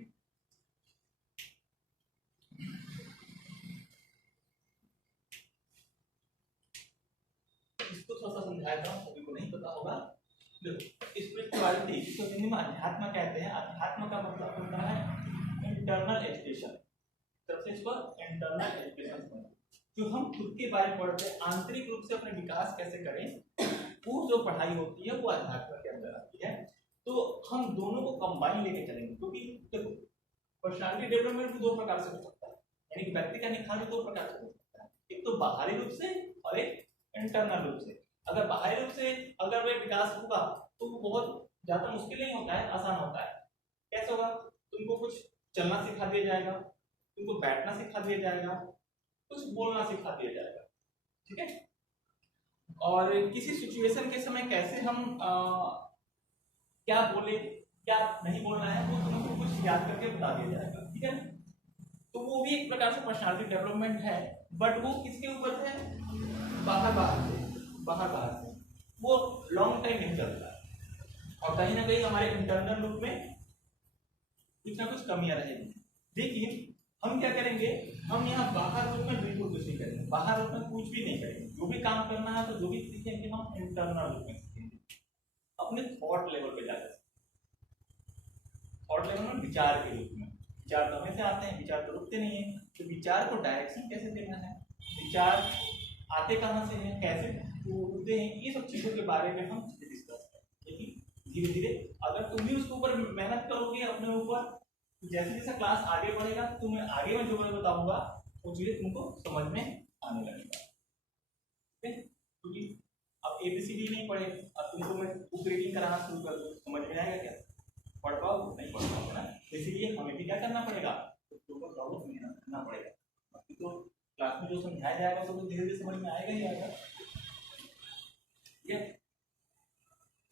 इसको थोड़ा सा समझाया था, सभी को नहीं पता होगा। स्पिरिचुअलिटी, जिसको हिंदी में अध्यात्म कहते हैं, अध्यात्म का मतलब होता है इंटरनल एजुकेशन, सबसे इसको इंटरनल एजुकेशन, जो हम खुद के बारे में पढ़ते हैं, आंतरिक रूप से अपने विकास कैसे करें, वो जो पढ़ाई होती है वो अध्यात्म के अंदर आती है। तो हम दोनों को कंबाइन लेके चलेंगे, क्योंकि देखो पर्सनालिटी डेवलपमेंट भी 2 प्रकार से हो सकता है, यानी व्यक्ति का निखार भी 2 प्रकार से हो सकता है, एक तो बाहरी रूप से और एक इंटरनल रूप से। अगर बाहरी रूप से अगर वे विकास होगा तो वो बहुत ज्यादा मुश्किल नहीं होता है, आसान होता है। कैसे होगा? तुमको कुछ चलना सिखा दिया जाएगा, तुमको बैठना सिखा दिया जाएगा, कुछ बोलना सिखा दिया जाएगा, ठीक है। और किसी सिचुएशन के समय कैसे हम क्या बोले, क्या नहीं बोलना है, वो तुमको कुछ याद करके बता दिया जाएगा, ठीक है। तो वो भी एक प्रकार से पर्सनालिटी डेवलपमेंट है, बट वो किसके ऊपर है? बाहर बाहर से वो लॉन्ग टाइम नहीं चलता है, और कहीं ना कहीं हमारे इंटरनल रूप में कुछ ना कुछ कमियां रहेगी। लेकिन हम क्या करेंगे, हम यहाँ बाहर रूप में बिल्कुल कुछ नहीं करेंगे, बाहर रूप में कुछ भी नहीं करेंगे। जो भी काम करना है तो जो भी सीखेंगे हम इंटरनल रूप में सीखेंगे, अपने थॉट लेवल पे जाकर। थॉट लेवल में विचार के रूप में, विचार तो हमें से आते हैं, विचार तो रुकते नहीं है, तो विचार को डायरेक्शन कैसे देना है, विचार आते कहाँ से हैं, कैसे उड़ते हैं, ये सब चीजों के बारे में हम डिस्कस करें। लेकिन धीरे धीरे अगर तुम भी उसके ऊपर मेहनत करोगे अपने ऊपर, तो जैसे जैसे क्लास आगे बढ़ेगा तुम्हें आगे में जो मैं बताऊंगा वो चीजें तुमको समझ में आने लगेगा, क्योंकि अब ABCD नहीं पढ़े, अब तुमको मैं बुक रीडिंग कराना शुरू कर दूँ, समझ में आएगा क्या? पढ़ पाओ नहीं पढ़ पाओगे ना, इसीलिए हमें भी क्या करना पड़ेगा, तो प्रॉब्लम मेहनत करना पड़ेगा। बाकी तो क्लास में जो समझाया जाएगा तो धीरे धीरे समझ में आएगा ही आएगा, ठीक है।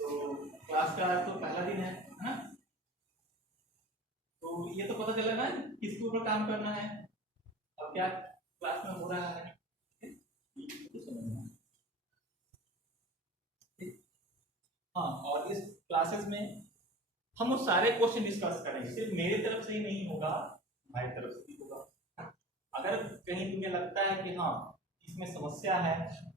तो क्लास का तो पहला दिन है ना, तो ये तो पता चला ना किसके ऊपर काम करना है, अब क्या क्लास में हो रहा है, तो समझना। हाँ, और इस क्लासेस में हम वो सारे क्वेश्चन डिस्कस करेंगे, सिर्फ मेरी तरफ से ही नहीं होगा, हमारी तरफ से भी होगा। अगर कहीं तुम्हें लगता है कि हाँ इसमें समस्या है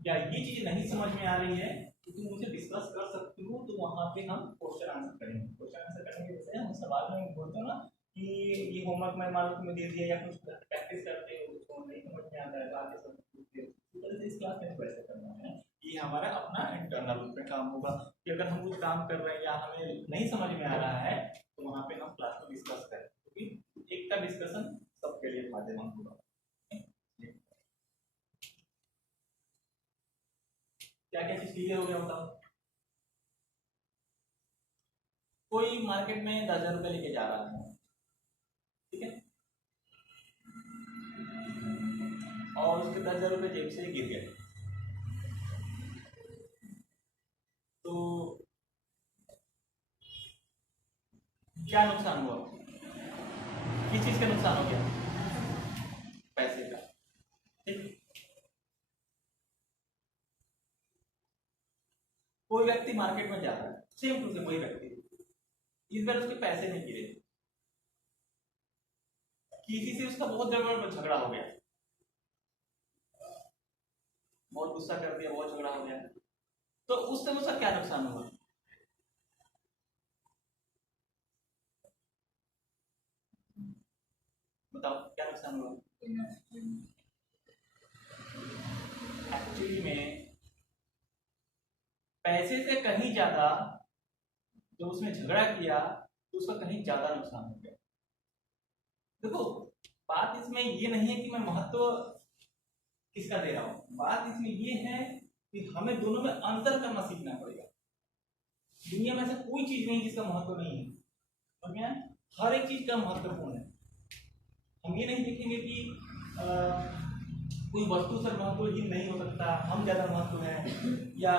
या ये चीज नहीं समझ में आ रही है तो तुम मुझे डिस्कस कर सकती हो, तो वहां पे हम क्वेश्चन आंसर करेंगे। क्वेश्चन आंसर करेंगे जैसे हम सवाल में बोलते हो ना कि ये होमवर्क मैं मान लो तुम्हें दे दिया या कुछ प्रैक्टिस करते हो तो नहीं समझ में आता है तो आगे सब इस क्लास में वैसे करना है। ये हमारा अपना इंटरनल में काम होगा कि अगर हम कुछ काम कर रहे हैं या हमें नहीं समझ में आ रहा है तो वहां पे हम क्लास में डिस्कस करें, क्योंकि एक का डिस्कशन सबके लिए फायदेमंद होगा। क्या क्या चीज क्लियर हो गया बताओ? कोई मार्केट में 10,000 रुपये लेके जा रहा है, ठीक है, और उसके 10,000 रुपये जेब से गिर गए, तो क्या नुकसान हुआ? किस चीज का नुकसान हो गया? पैसे का, ठीक। कोई व्यक्ति मार्केट में जा रहा है, सेम टू सेम वही व्यक्ति, इस बार उसके पैसे नहीं गिरे, किसी से उसका बहुत झगड़ा हो गया, बहुत गुस्सा कर दिया, बहुत झगड़ा हो गया, तो उस समय उसका क्या नुकसान हुआ? बताओ क्या नुकसान हुआ? एक्चुअली में पैसे से कहीं ज्यादा जब उसने झगड़ा किया तो उसका कहीं ज्यादा नुकसान हो गया। देखो बात इसमें ये नहीं है कि मैं महत्व किसका दे रहा हूं, बात इसमें ये है कि हमें दोनों में अंतर करना सीखना पड़ेगा। दुनिया में ऐसा कोई चीज नहीं जिसका महत्व नहीं है, समझ में? हर एक चीज का महत्वपूर्ण है। हम ये नहीं देखेंगे कि कोई वस्तु से महत्वहीन नहीं हो सकता, हम ज्यादा महत्व है या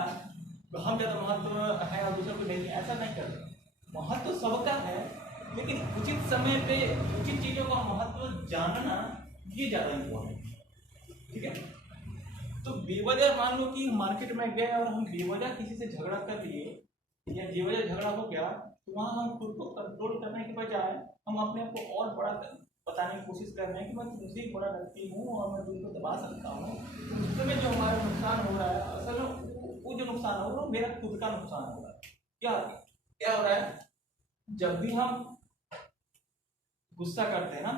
हम ज्यादा महत्व है और दूसरा कोई नहीं, ऐसा नहीं करते। महत्व सबका है, लेकिन उचित समय पे उचित चीजों का महत्व जानना ये ज्यादा इम्पोर्टेंट है, ठीक है। तो बेवजह मान लो कि मार्केट में गए और हम बेवजह किसी से झगड़ा कर लिए या बेवजह झगड़ा हो गया, तो वहां हम खुद को कंट्रोल करने के बजाय हम अपने आप को और बड़ा बताने की कोशिश कर रहे हैं कि मैं तुमसे ही बड़ा व्यक्ति हूँ और मैं तुमको दबा सकता हूँ। तो उस समय जो हमारा नुकसान हो रहा है, असल में वो जो नुकसान हो रहा है मेरा खुद का नुकसान हो रहा है। क्या क्या हो रहा है? जब भी हम गुस्सा करते हैं ना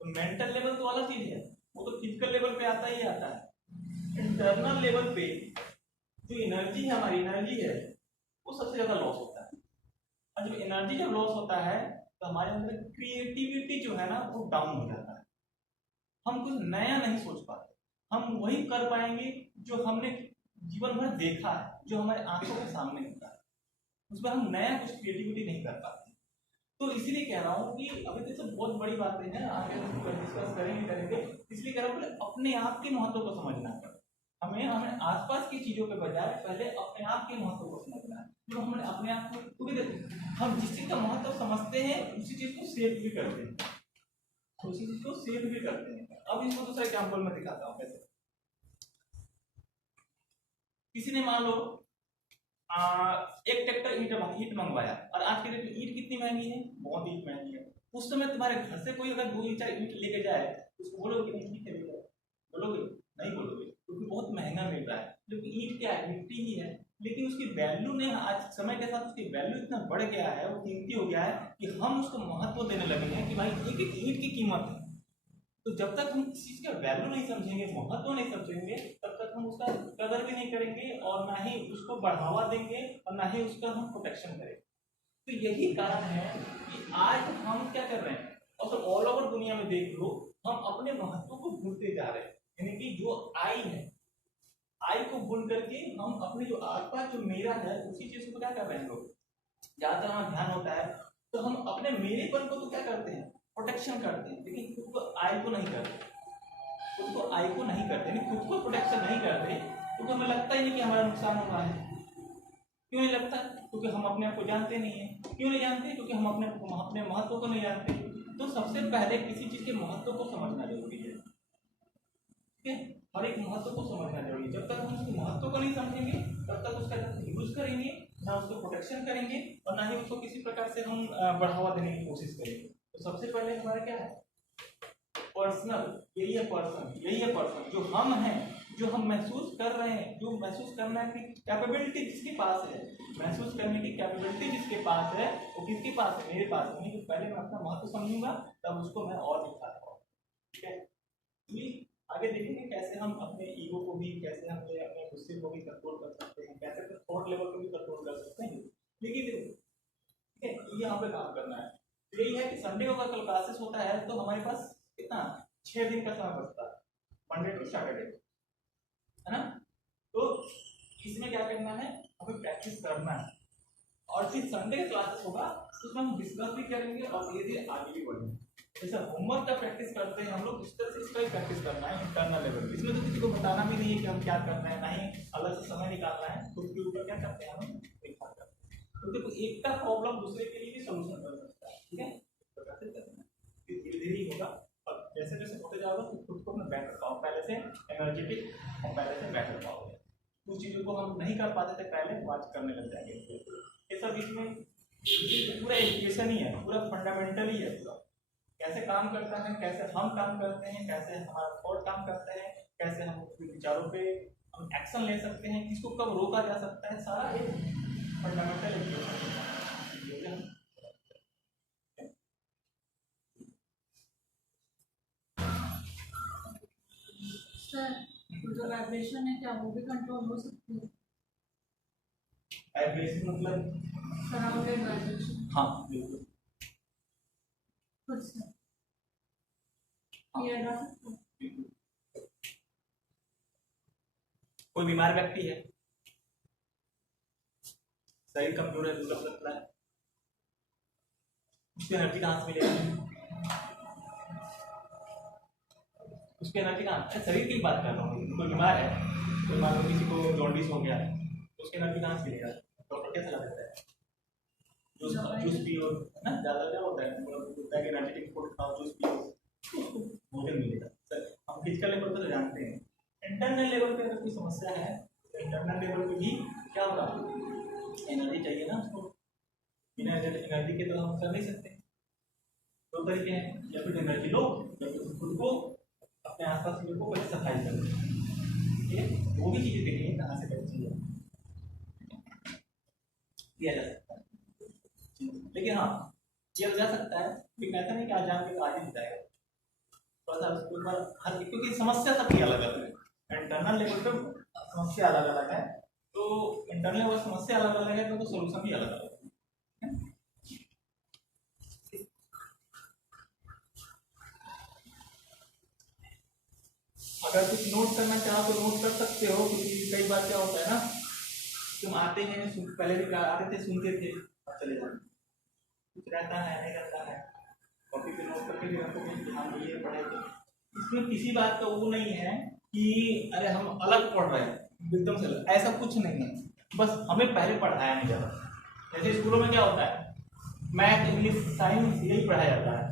तो मेंटल लेवल तो अलग चीज है, वो तो फिजिकल लेवल पे आता ही आता है। इंटरनल लेवल पे जो एनर्जी है, हमारी एनर्जी है, वो सबसे ज्यादा लॉस होता है। और जब एनर्जी जब लॉस होता है तो हमारे अंदर क्रिएटिविटी जो है ना वो डाउन हो जाता है, हम कुछ नया नहीं सोच पाते, हम वही कर पाएंगे जो हमने जीवन भर देखा है, जो हमारे आंखों के सामने होता है, उसमें हम नया कुछ क्रिएटिविटी नहीं कर पाते। तो इसीलिए कह रहा हूँ कि अभी तो सब बहुत बड़ी बातें हैं, आगे डिस्कस करेंगे, इसलिए कह रहा हूँ अपने आप के महत्व को समझना है। हमें आसपास की चीजों के बजाय पहले अपने आप के महत्व को समझना है। जो हमने अपने आप को, क्योंकि देखो हम जिस चीज का महत्व समझते हैं उसी चीज को सेव भी करते हैं, उसी चीज को सेव भी करते हैं। अब इसको दूसरा एग्जाम्पल में दिखाता हूँ कैसे। किसी ने मान लो एक ट्रैक्टर ईट मंगवाया, और आज के डेट में ईट कितनी महंगी है, बहुत ईट महंगी है। उस समय तुम्हारे घर से कोई अगर 2 ईट लेके जाए, उसको बोलोगे नहीं ईट है, बोलोगे नहीं बोलोगे, क्योंकि बहुत महंगा मिल रहा है। क्योंकि ईट क्या है, मिट्टी ही है, लेकिन उसकी वैल्यू ने आज समय के साथ उसकी वैल्यू इतना बढ़ गया है, वो कीमती हो गया है कि हम उसको महत्व देने लगे हैं कि भाई एक एक ईट की कीमत है। तो जब तक हम किसी चीज का वैल्यू नहीं समझेंगे, महत्व नहीं समझेंगे, तब तक हम उसका कदर भी नहीं करेंगे, और ना ही उसको बढ़ावा देंगे, और ना ही उसका हम प्रोटेक्शन करेंगे। तो यही कारण है कि आज हम क्या कर रहे हैं, और तो ऑल ओवर दुनिया में देख लो, हम अपने महत्व को भूलते जा रहे हैं। यानी कि जो आई है, आई को भूल करके हम अपने जो आसपास जो मेरा है उसी चीज को क्या कर रहे हैं लोग, ज्यादातर हमारा ध्यान होता है तो हम अपने मेरेपन को तो क्या करते हैं, प्रोटेक्शन करते हैं, लेकिन खुद को आई को नहीं करते, खुद को आई को नहीं करते, नहीं खुद को प्रोटेक्शन नहीं करते, क्योंकि हमें लगता ही नहीं कि हमारा नुकसान हो रहा है। क्यों नहीं लगता, क्योंकि हम अपने आप को जानते नहीं है। क्यों नहीं जानते, क्योंकि हम अपने महत्व को नहीं जानते। तो सबसे पहले किसी चीज के महत्व को समझना जरूरी है, ठीक है, हर एक महत्व को समझना जरूरी है। जब तक हम उसके महत्व को नहीं समझेंगे तब तक उसका यूज करेंगे ना, उसको प्रोटेक्शन करेंगे, और ना ही उसको किसी प्रकार से हम बढ़ावा देने की कोशिश करेंगे। तो सबसे पहले हमारा क्या है, पर्सनल, यही है पर्सन, यही है पर्सन, जो हम हैं, जो हम महसूस कर रहे हैं, जो महसूस करना की कैपेबिलिटी जिसके पास है, महसूस करने की कैपेबिलिटी जिसके पास है, वो किसके पास है, मेरे पास है। कि पहले मैं अपना महत्व समझूंगा तब उसको मैं और दिखा पाऊंगा, ठीक है। आगे देखेंगे कैसे हम अपने ईगो को भी, कैसे हम अपने गुस्से को भी कंट्रोल कर सकते हैं, कैसे थॉट लेवल को भी कंट्रोल कर सकते हैं। लेकिन ठीक है, ये यहाँ पे काम करना है। यही है कि संडे को कल क्लासेस होता है तो हमारे पास कितना 6 दिन का समय बचता है, मंडे टू सैटरडे, है ना। तो इसमें क्या करना है, हमें प्रैक्टिस करना है, और फिर संडे का क्लासेस होगा उसमें हम डिस्कस भी करेंगे और धीरे धीरे आगे भी बढ़ेंगे। जैसे होमवर्क का प्रैक्टिस करते हैं हम लोग, इस तरह से इसका ही प्रैक्टिस करना है इंटरनल लेवल। इसमें तो किसी को बताना भी नहीं है कि हम क्या करना है, ना ही अलग से समय निकालना है, खुद के ऊपर क्या करते हैं हम देखा करते हैं। तो देखो एक का प्रॉब्लम दूसरे के लिए भी सोल्यूशन कर सकता है, ठीक है, धीरे धीरे ही होगा। और जैसे जैसे होते जाओगे तो खुद को बेटर पाओ, पहले से एनर्जेटिक और पहले से बेटर पाओगे। कुछ चीज़ों को हम नहीं कर पाते थे पहले, आज करने लग जाएंगे। ये सब इसमें पूरा एजुकेशन ही है, पूरा फंडामेंटल ही है पूरा, कैसे काम करता है, कैसे हम काम करते हैं, कैसे हमारा थॉट काम करते हैं, कैसे हम अपने विचारों पे हम एक्शन ले सकते हैं, किसको कब रोका जा सकता है, सारा एक फंडामेंटल एजुकेशन है। सर जो वाइब्रेशन है क्या वो भी कंट्रोल हो सकती है? वाइब्रेशन मतलब सराउंडेड वाइब्रेशन? हाँ बिल्कुल, खुद से किया जा सकता है। कोई बीमार व्यक्ति है, शरीर कमजोर है, दुर्लभ लगता है, उसकी एनर्जी कहाँ से मिलेगी, उसकी एनर्जी कहाँ, शरीर की बात कर रहा हूँ। कोई बीमार है, कोई मान लो किसी को जॉन्डिस हो गया, तो उसकी एनर्जी कहाँ से मिलेगा, डॉक्टर क्या सलाह देता है, जूस पियो, है ना, ज़्यादा क्या होता है एनर्जेटिक फूड खाओ, जूस पियो, भोजन मिलेगा। हम फिजिकल लेवल पर तो जानते हैं, इंटरनल लेवल पे अगर कोई समस्या है तो इंटरनल लेवल पे भी क्या होगा, एनर्जी चाहिए ना उसको, बिना एनर्जी के तो हम कर नहीं सकते। दो तरीके हैं, या फिर एनर्जी लो या फिर खुद को अपने आसपास के लोगों को पहले सफाई करो, ठीक है, वो भी चीज़ें देखेंगे कहाँ से करती है, किया जा सकता है। लेकिन हाँ किया जा सकता है, लेकिन ऐसा नहीं कि आज जान के तो आज ही जाएगा, थोड़ा सा उसके ऊपर हर, क्योंकि समस्या सबकी अलग अलग है, इंटरनल लेवल पे समस्या अलग अलग है, तो इंटरनल लेवल समस्या अलग अलग है तो सोल्यूशन भी अलग अलग है। अगर कुछ नोट करना चाहो तो नोट कर सकते हो, क्योंकि कई बार क्या होता है ना, तुम आते हैं पहले भी आते थे, सुनते थे और चले जाते, कुछ रहता है नहीं रहता है, कॉपी पे नोट करके भी रखोगे कि हम ये पढ़े थे। इसमें किसी बात का वो नहीं है कि अरे हम अलग पढ़ रहे हैं एकदम से, ऐसा कुछ नहीं है, बस हमें पहले पढ़ाया नहीं जाता। जैसे स्कूलों में क्या होता है, मैथ इंग्लिश साइंस यही पढ़ाया जाता है,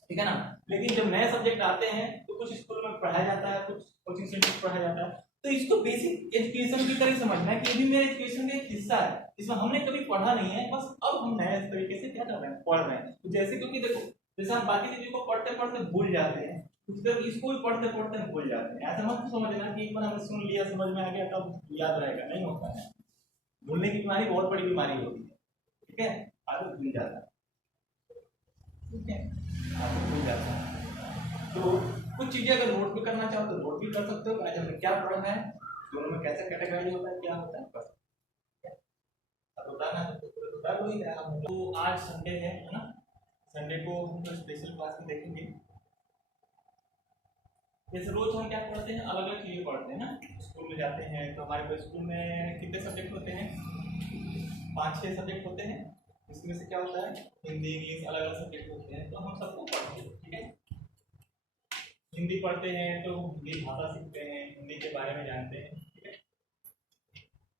ठीक है ना। लेकिन जब नए सब्जेक्ट आते हैं तो कुछ स्कूलों में पढ़ाया जाता है, कुछ कोचिंग सेंटर में पढ़ाया जाता है, तो इसको बेसिक एजुकेशन की तरह समझना है कि ये भी मेरे एजुकेशन का एक हिस्सा है, इसमें हमने कभी पढ़ा नहीं है, बस अब हम नए तरीके से क्या कर रहे हैं, पढ़ रहे हैं। तो जैसे क्योंकि देखो, जैसे हम बाकी चीजों को पढ़ते पढ़ते भूल जाते हैं, उसी तरह इसको भी पढ़ते पढ़ते हम भूल जाते हैं। ऐसा मत समझना कि एक बार हमने सुन लिया, समझ में आ गया, तब याद रहेगा, नहीं होता है। भूलने की बीमारी बहुत बड़ी बीमारी होती है, ठीक है, आदत भूल जाता है, ठीक है, आदत भूल जाता है। तो कुछ चीजें अगर नोट भी करना चाहो तो नोट भी कर सकते हो, आज हमने क्या पढ़ा है, दोनों में कैसे कैटेगराइज होता है, क्या होता है, बस अब बताना है तो बता दो ही हम। तो आज संडे है ना, संडे को हम तो स्पेशल क्लास में देखेंगे। जैसे रोज हम क्या पढ़ते हैं, अलग अलग चीजें पढ़ते हैं ना, स्कूल में जाते हैं तो हमारे पास स्कूल में कितने सब्जेक्ट होते हैं, 5-6 सब्जेक्ट होते हैं। इसमें से क्या होता है, हिंदी इंग्लिश अलग अलग सब्जेक्ट होते हैं, तो हम सबको पढ़ते हैं, ठीक है। हिंदी पढ़ते हैं तो हिंदी भाषा सीखते हैं, हिंदी के बारे में जानते हैं, ठीक है।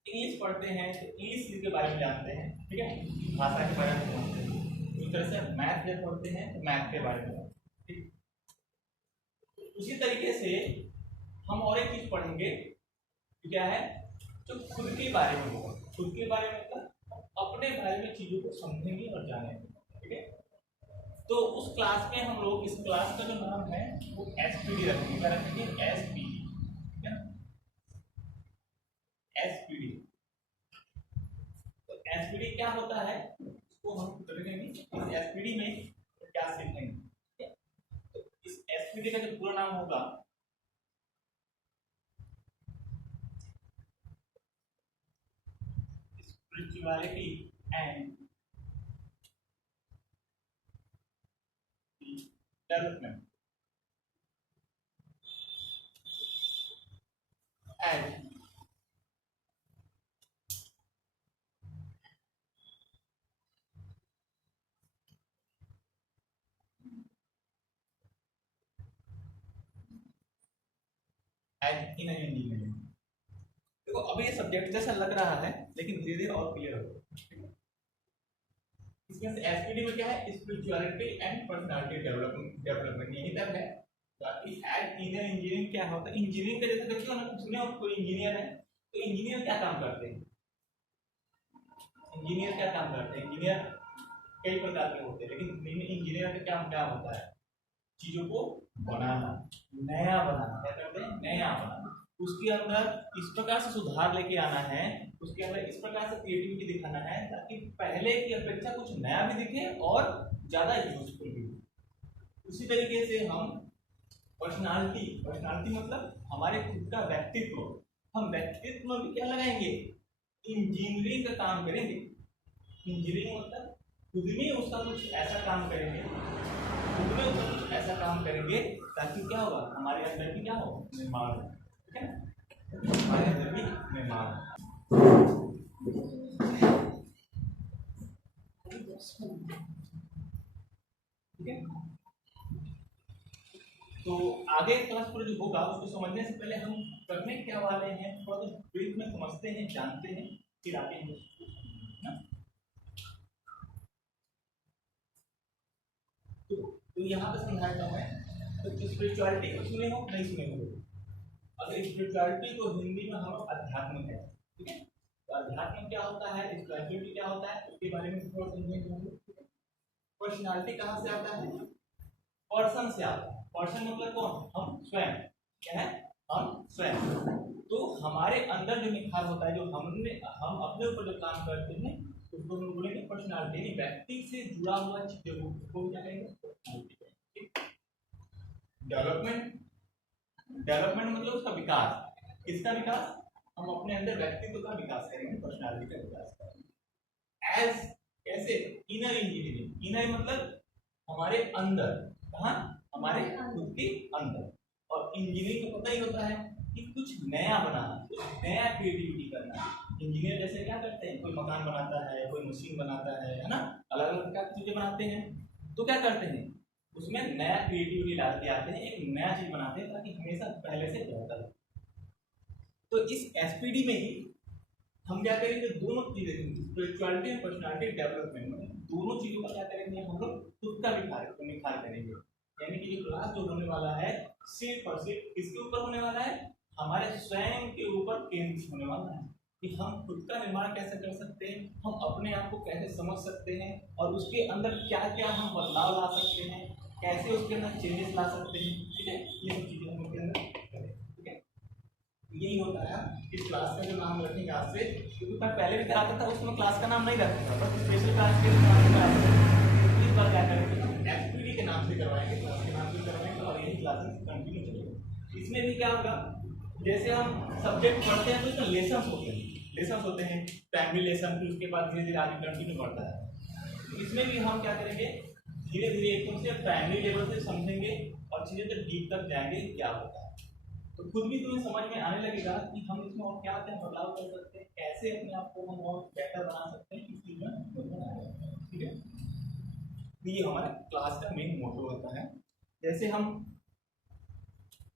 इंग्लिश पढ़ते हैं तो इंग्लिश के बारे में जानते हैं, ठीक है, भाषा के बारे में जानते हैं। इस तरह से मैथ जब पढ़ते हैं तो मैथ के बारे में, ठीक। उसी तरीके से हम और एक चीज पढ़ेंगे, क्या है, जो खुद के बारे में होगा। खुद के बारे में मतलब अपने बारे में चीजों को समझेंगे और जानेंगे, ठीक है। तो उस क्लास में हम लोग, इस क्लास का जो नाम है वो एसपीडी रखेंगे, क्या रखेंगे, एसपीडी, ठीक है, एसपीडी। तो एसपीडी क्या होता है, उसको हम देखेंगे। इस एसपीडी में क्या सीखेंगे, ठीक है। तो इस एसपीडी का जो पूरा नाम होगा, spirituality and development and inner engineering. देखो अभी ये सब्जेक्ट जैसा लग रहा है, लेकिन धीरे धीरे और क्लियर होगा। इसमें से एसपीडी में क्या है, स्पिरिचुअलिटी एंड पर्सनालिटी डेवलपमेंट यही तक है। बाकी एड इनर इंजीनियरिंग क्या होता है, इंजीनियरिंग का जैसे देखिए ना, सुने हो कोई इंजीनियर है तो इंजीनियर क्या काम करते हैं, इंजीनियर क्या काम करते हैं, इंजीनियर कई प्रकार के होते हैं, लेकिन इंजीनियर का काम क्या होता है, चीजों को बनाना, नया बनाना, क्या करते हैं, नया बनाना, उसके अंदर इस प्रकार से सुधार लेके आना है, उसके अंदर इस प्रकार से क्रिएटिविटी दिखाना है ताकि पहले की अपेक्षा कुछ नया भी दिखे और ज्यादा यूजफुल भी हो। उसी तरीके से हम पर्सनालिटी, पर्सनालिटी मतलब हमारे खुद का व्यक्तित्व, हम व्यक्तित्व में भी क्या लगाएंगे, इंजीनियरिंग का काम करेंगे। इंजीनियरिंग मतलब खुद में उसका कुछ ऐसा काम करेंगे, खुद में उसका कुछ ऐसा काम करेंगे ताकि क्या होगा, हमारे अंदर भी क्या हो, निर्माण हो, ठीक है ना, हमारे अंदर भी निर्माण हो। ठीक है, तो आगे क्लास पर जो होगा उसको समझने से पहले हम करने क्या वाले हैं, थोड़ा सा ब्रीफ में समझते हैं, जानते हैं, फिर आगे हम ना। तो यहाँ पे समझाता हूँ मैं, तो स्पिरिचुअलिटी को सुने हो नहीं सुने हो, अगर स्पिरिचुअलिटी को हिंदी में हम अध्यात्म है, ठीक है, तो अध्यात्म क्या होता है, स्पिरिचुअलिटी क्या होता है, उसके बारे में थोड़ा समझेंगे। पर्सनालिटी कहाँ से आता है, पर्सन से आता है। पर्सन मतलब कौन, हम स्वयं, क्या है, हम स्वयं। तो हमारे अंदर जो निखार होता है, जो हम अपने ऊपर जो काम करते हैं उसको हम बोलेंगे पर्सनालिटी, व्यक्ति से जुड़ा हुआ चीजों को क्या कहेंगे, डेवलपमेंट। डेवलपमेंट मतलब उसका विकास, किसका विकास, हम अपने अंदर व्यक्तित्व का विकास करेंगे, पर्सनालिटी का विकास करेंगे। एज कैसे, इनर इंजीनियरिंग, इनर मतलब हमारे अंदर, कहाँ, हमारे खुद के अंदर, और और इंजीनियरिंग को पता ही होता है कि कुछ नया बनाना, कुछ नया क्रिएटिविटी करना। इंजीनियर जैसे क्या करते हैं, कोई मकान बनाता है, कोई मशीन बनाता है ना, अलग अलग प्रकार की चीजें बनाते हैं। तो क्या करते हैं, उसमें नया क्रिएटिविटी लाते आते हैं, एक नया चीज बनाते हैं ताकि हमेशा पहले से बेहतर हो। तो इस एसपीडी में ही हम क्या करेंगे, दोनों चीजें, स्पिरिचुअलिटी और पर्सनालिटी डेवलपमेंट में दोनों चीजों का क्या करेंगे, हम लोग खुद का निखार करेंगे। यानी कि जो क्लास जो होने वाला है सिर्फ और सिर्फ किसके ऊपर होने वाला है, हमारे स्वयं के ऊपर केंद्रित होने वाला है कि हम खुद का निर्माण कैसे कर सकते हैं, हम अपने आप को कैसे समझ सकते हैं और उसके अंदर क्या क्या हम बदलाव ला सकते हैं, कैसे उसके अंदर चेंजेस ला सकते हैं। ठीक है, ये सब चीजें हम उसके अंदर करें। ठीक है, यही होता है इस क्लास का जो नाम रखेंगे आज से, क्योंकि मैं पहले भी कराता था उसमें क्लास का नाम नहीं रखता था, बस स्पेशल क्लास के इस बार क्या करेंगे, एसपीडी के नाम से करवाएंगे, क्लास के नाम से करवाएंगे और यही क्लासेस कंटिन्यू चलेगी। इसमें भी क्या होगा, जैसे हम सब्जेक्ट पढ़ते हैं तो इसमें लेसन्स होते हैं, प्राइमरी लेसन, फिर उसके बाद धीरे धीरे आगे कंटिन्यू बढ़ता है। तो इसमें भी हम क्या करेंगे, धीरे धीरे एकदम से प्राइमरी लेवल से समझेंगे और चीजें जब डीप तक जाएंगे क्या होता है, तो खुद भी तुम्हें समझ में आने लगेगा कि हम इसमें और क्या क्या बदलाव कर सकते हैं, कैसे अपने आप को हम और बेहतर बना सकते हैं, इस चीज में। ठीक है, ये हमारे क्लास का मेन मोटो होता है। जैसे हम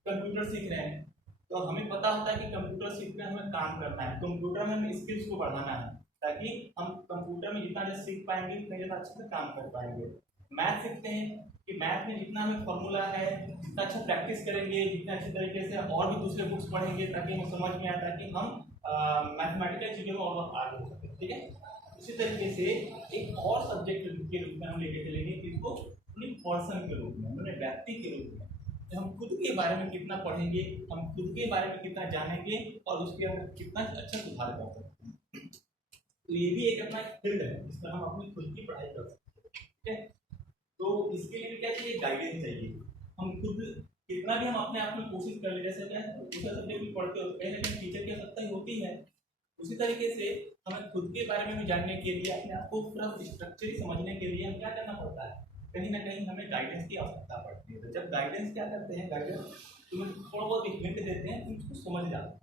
कंप्यूटर सीख रहे हैं तो हमें पता होता है कि कंप्यूटर सीखने हमें काम करना है, कंप्यूटर में हमें स्किल्स को बढ़ाना है ताकि हम कंप्यूटर में जितना ज़्यादा सीख पाएंगे उतना ज़्यादा अच्छे से काम कर पाएंगे। मैथ सीखते हैं कि मैथ में जितना हमें फॉर्मूला है, जितना अच्छा प्रैक्टिस करेंगे, जितने अच्छे तरीके से और भी दूसरे बुक्स पढ़ेंगे ताकि हमें समझ में आता है कि हम मैथमेटिकल चीज़ों में और आगे हो सके। ठीक है, इसी तरीके से एक और सब्जेक्ट के रूप में हम लेके चलेंगे इसको अपनी पर्सन के रूप में, अपने व्यक्ति के रूप में। हम खुद के बारे में कितना पढ़ेंगे, हम खुद के बारे में कितना जानेंगे और उसके अंदर कितना अच्छा सुधार कर सकते हैं। तो ये भी एक अपना फील्ड है जिसमें हम अपनी खुद की पढ़ाई कर सकते हैं। ठीक है, तो इसके लिए क्या चाहिए, गाइडेंस चाहिए। हम खुद कितना भी हम अपने आप में कोशिश कर ले, जैसे क्या दूसरा सब्जेक्ट भी पढ़ते हो कहीं ना कहीं टीचर की आवश्यकता होती है, उसी तरीके से हमें खुद के बारे में भी जानने के लिए, अपने आप को पूरा स्ट्रक्चर समझने के लिए हम क्या करना पड़ता है, कहीं ना कहीं हमें गाइडेंस की आवश्यकता पड़ती है। तो जब गाइडेंस क्या करते हैं, गाइडेंस तुम्हें थोड़ा बहुत हिंट देते हैं, तुम उसको समझ जाते हो।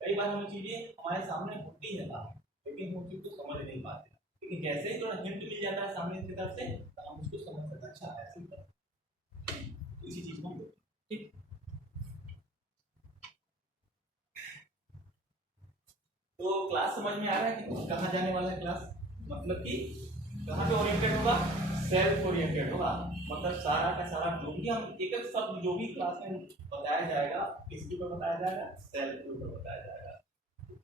कई बार हमें चीजें हमारे सामने होती है लेकिन हम चीज को समझ नहीं पाते, लेकिन जैसे ही थोड़ा हिंट मिल जाता है सामने की तरफ से तो हम उसको समझ सकते हैं, अच्छा ऐसे कर इसी चीज को। ठीक, तो क्लास समझ में आ रहा है कि कहाँ जाने वाला है क्लास, मतलब कि कहाँ पे ओरिएंटेड होगा, सेल्फ ओरिएंटेड होगा। मतलब सारा का सारा जो भी हम एक एक शब्द जो भी क्लास में बताया जाएगा किसके ऊपर बताया जाएगा, सेल्फ के ऊपर बताया जाएगा।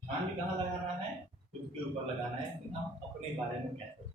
ध्यान भी कहाँ लगाना है, खुद के ऊपर लगाना है कि हम अपने बारे में कैसे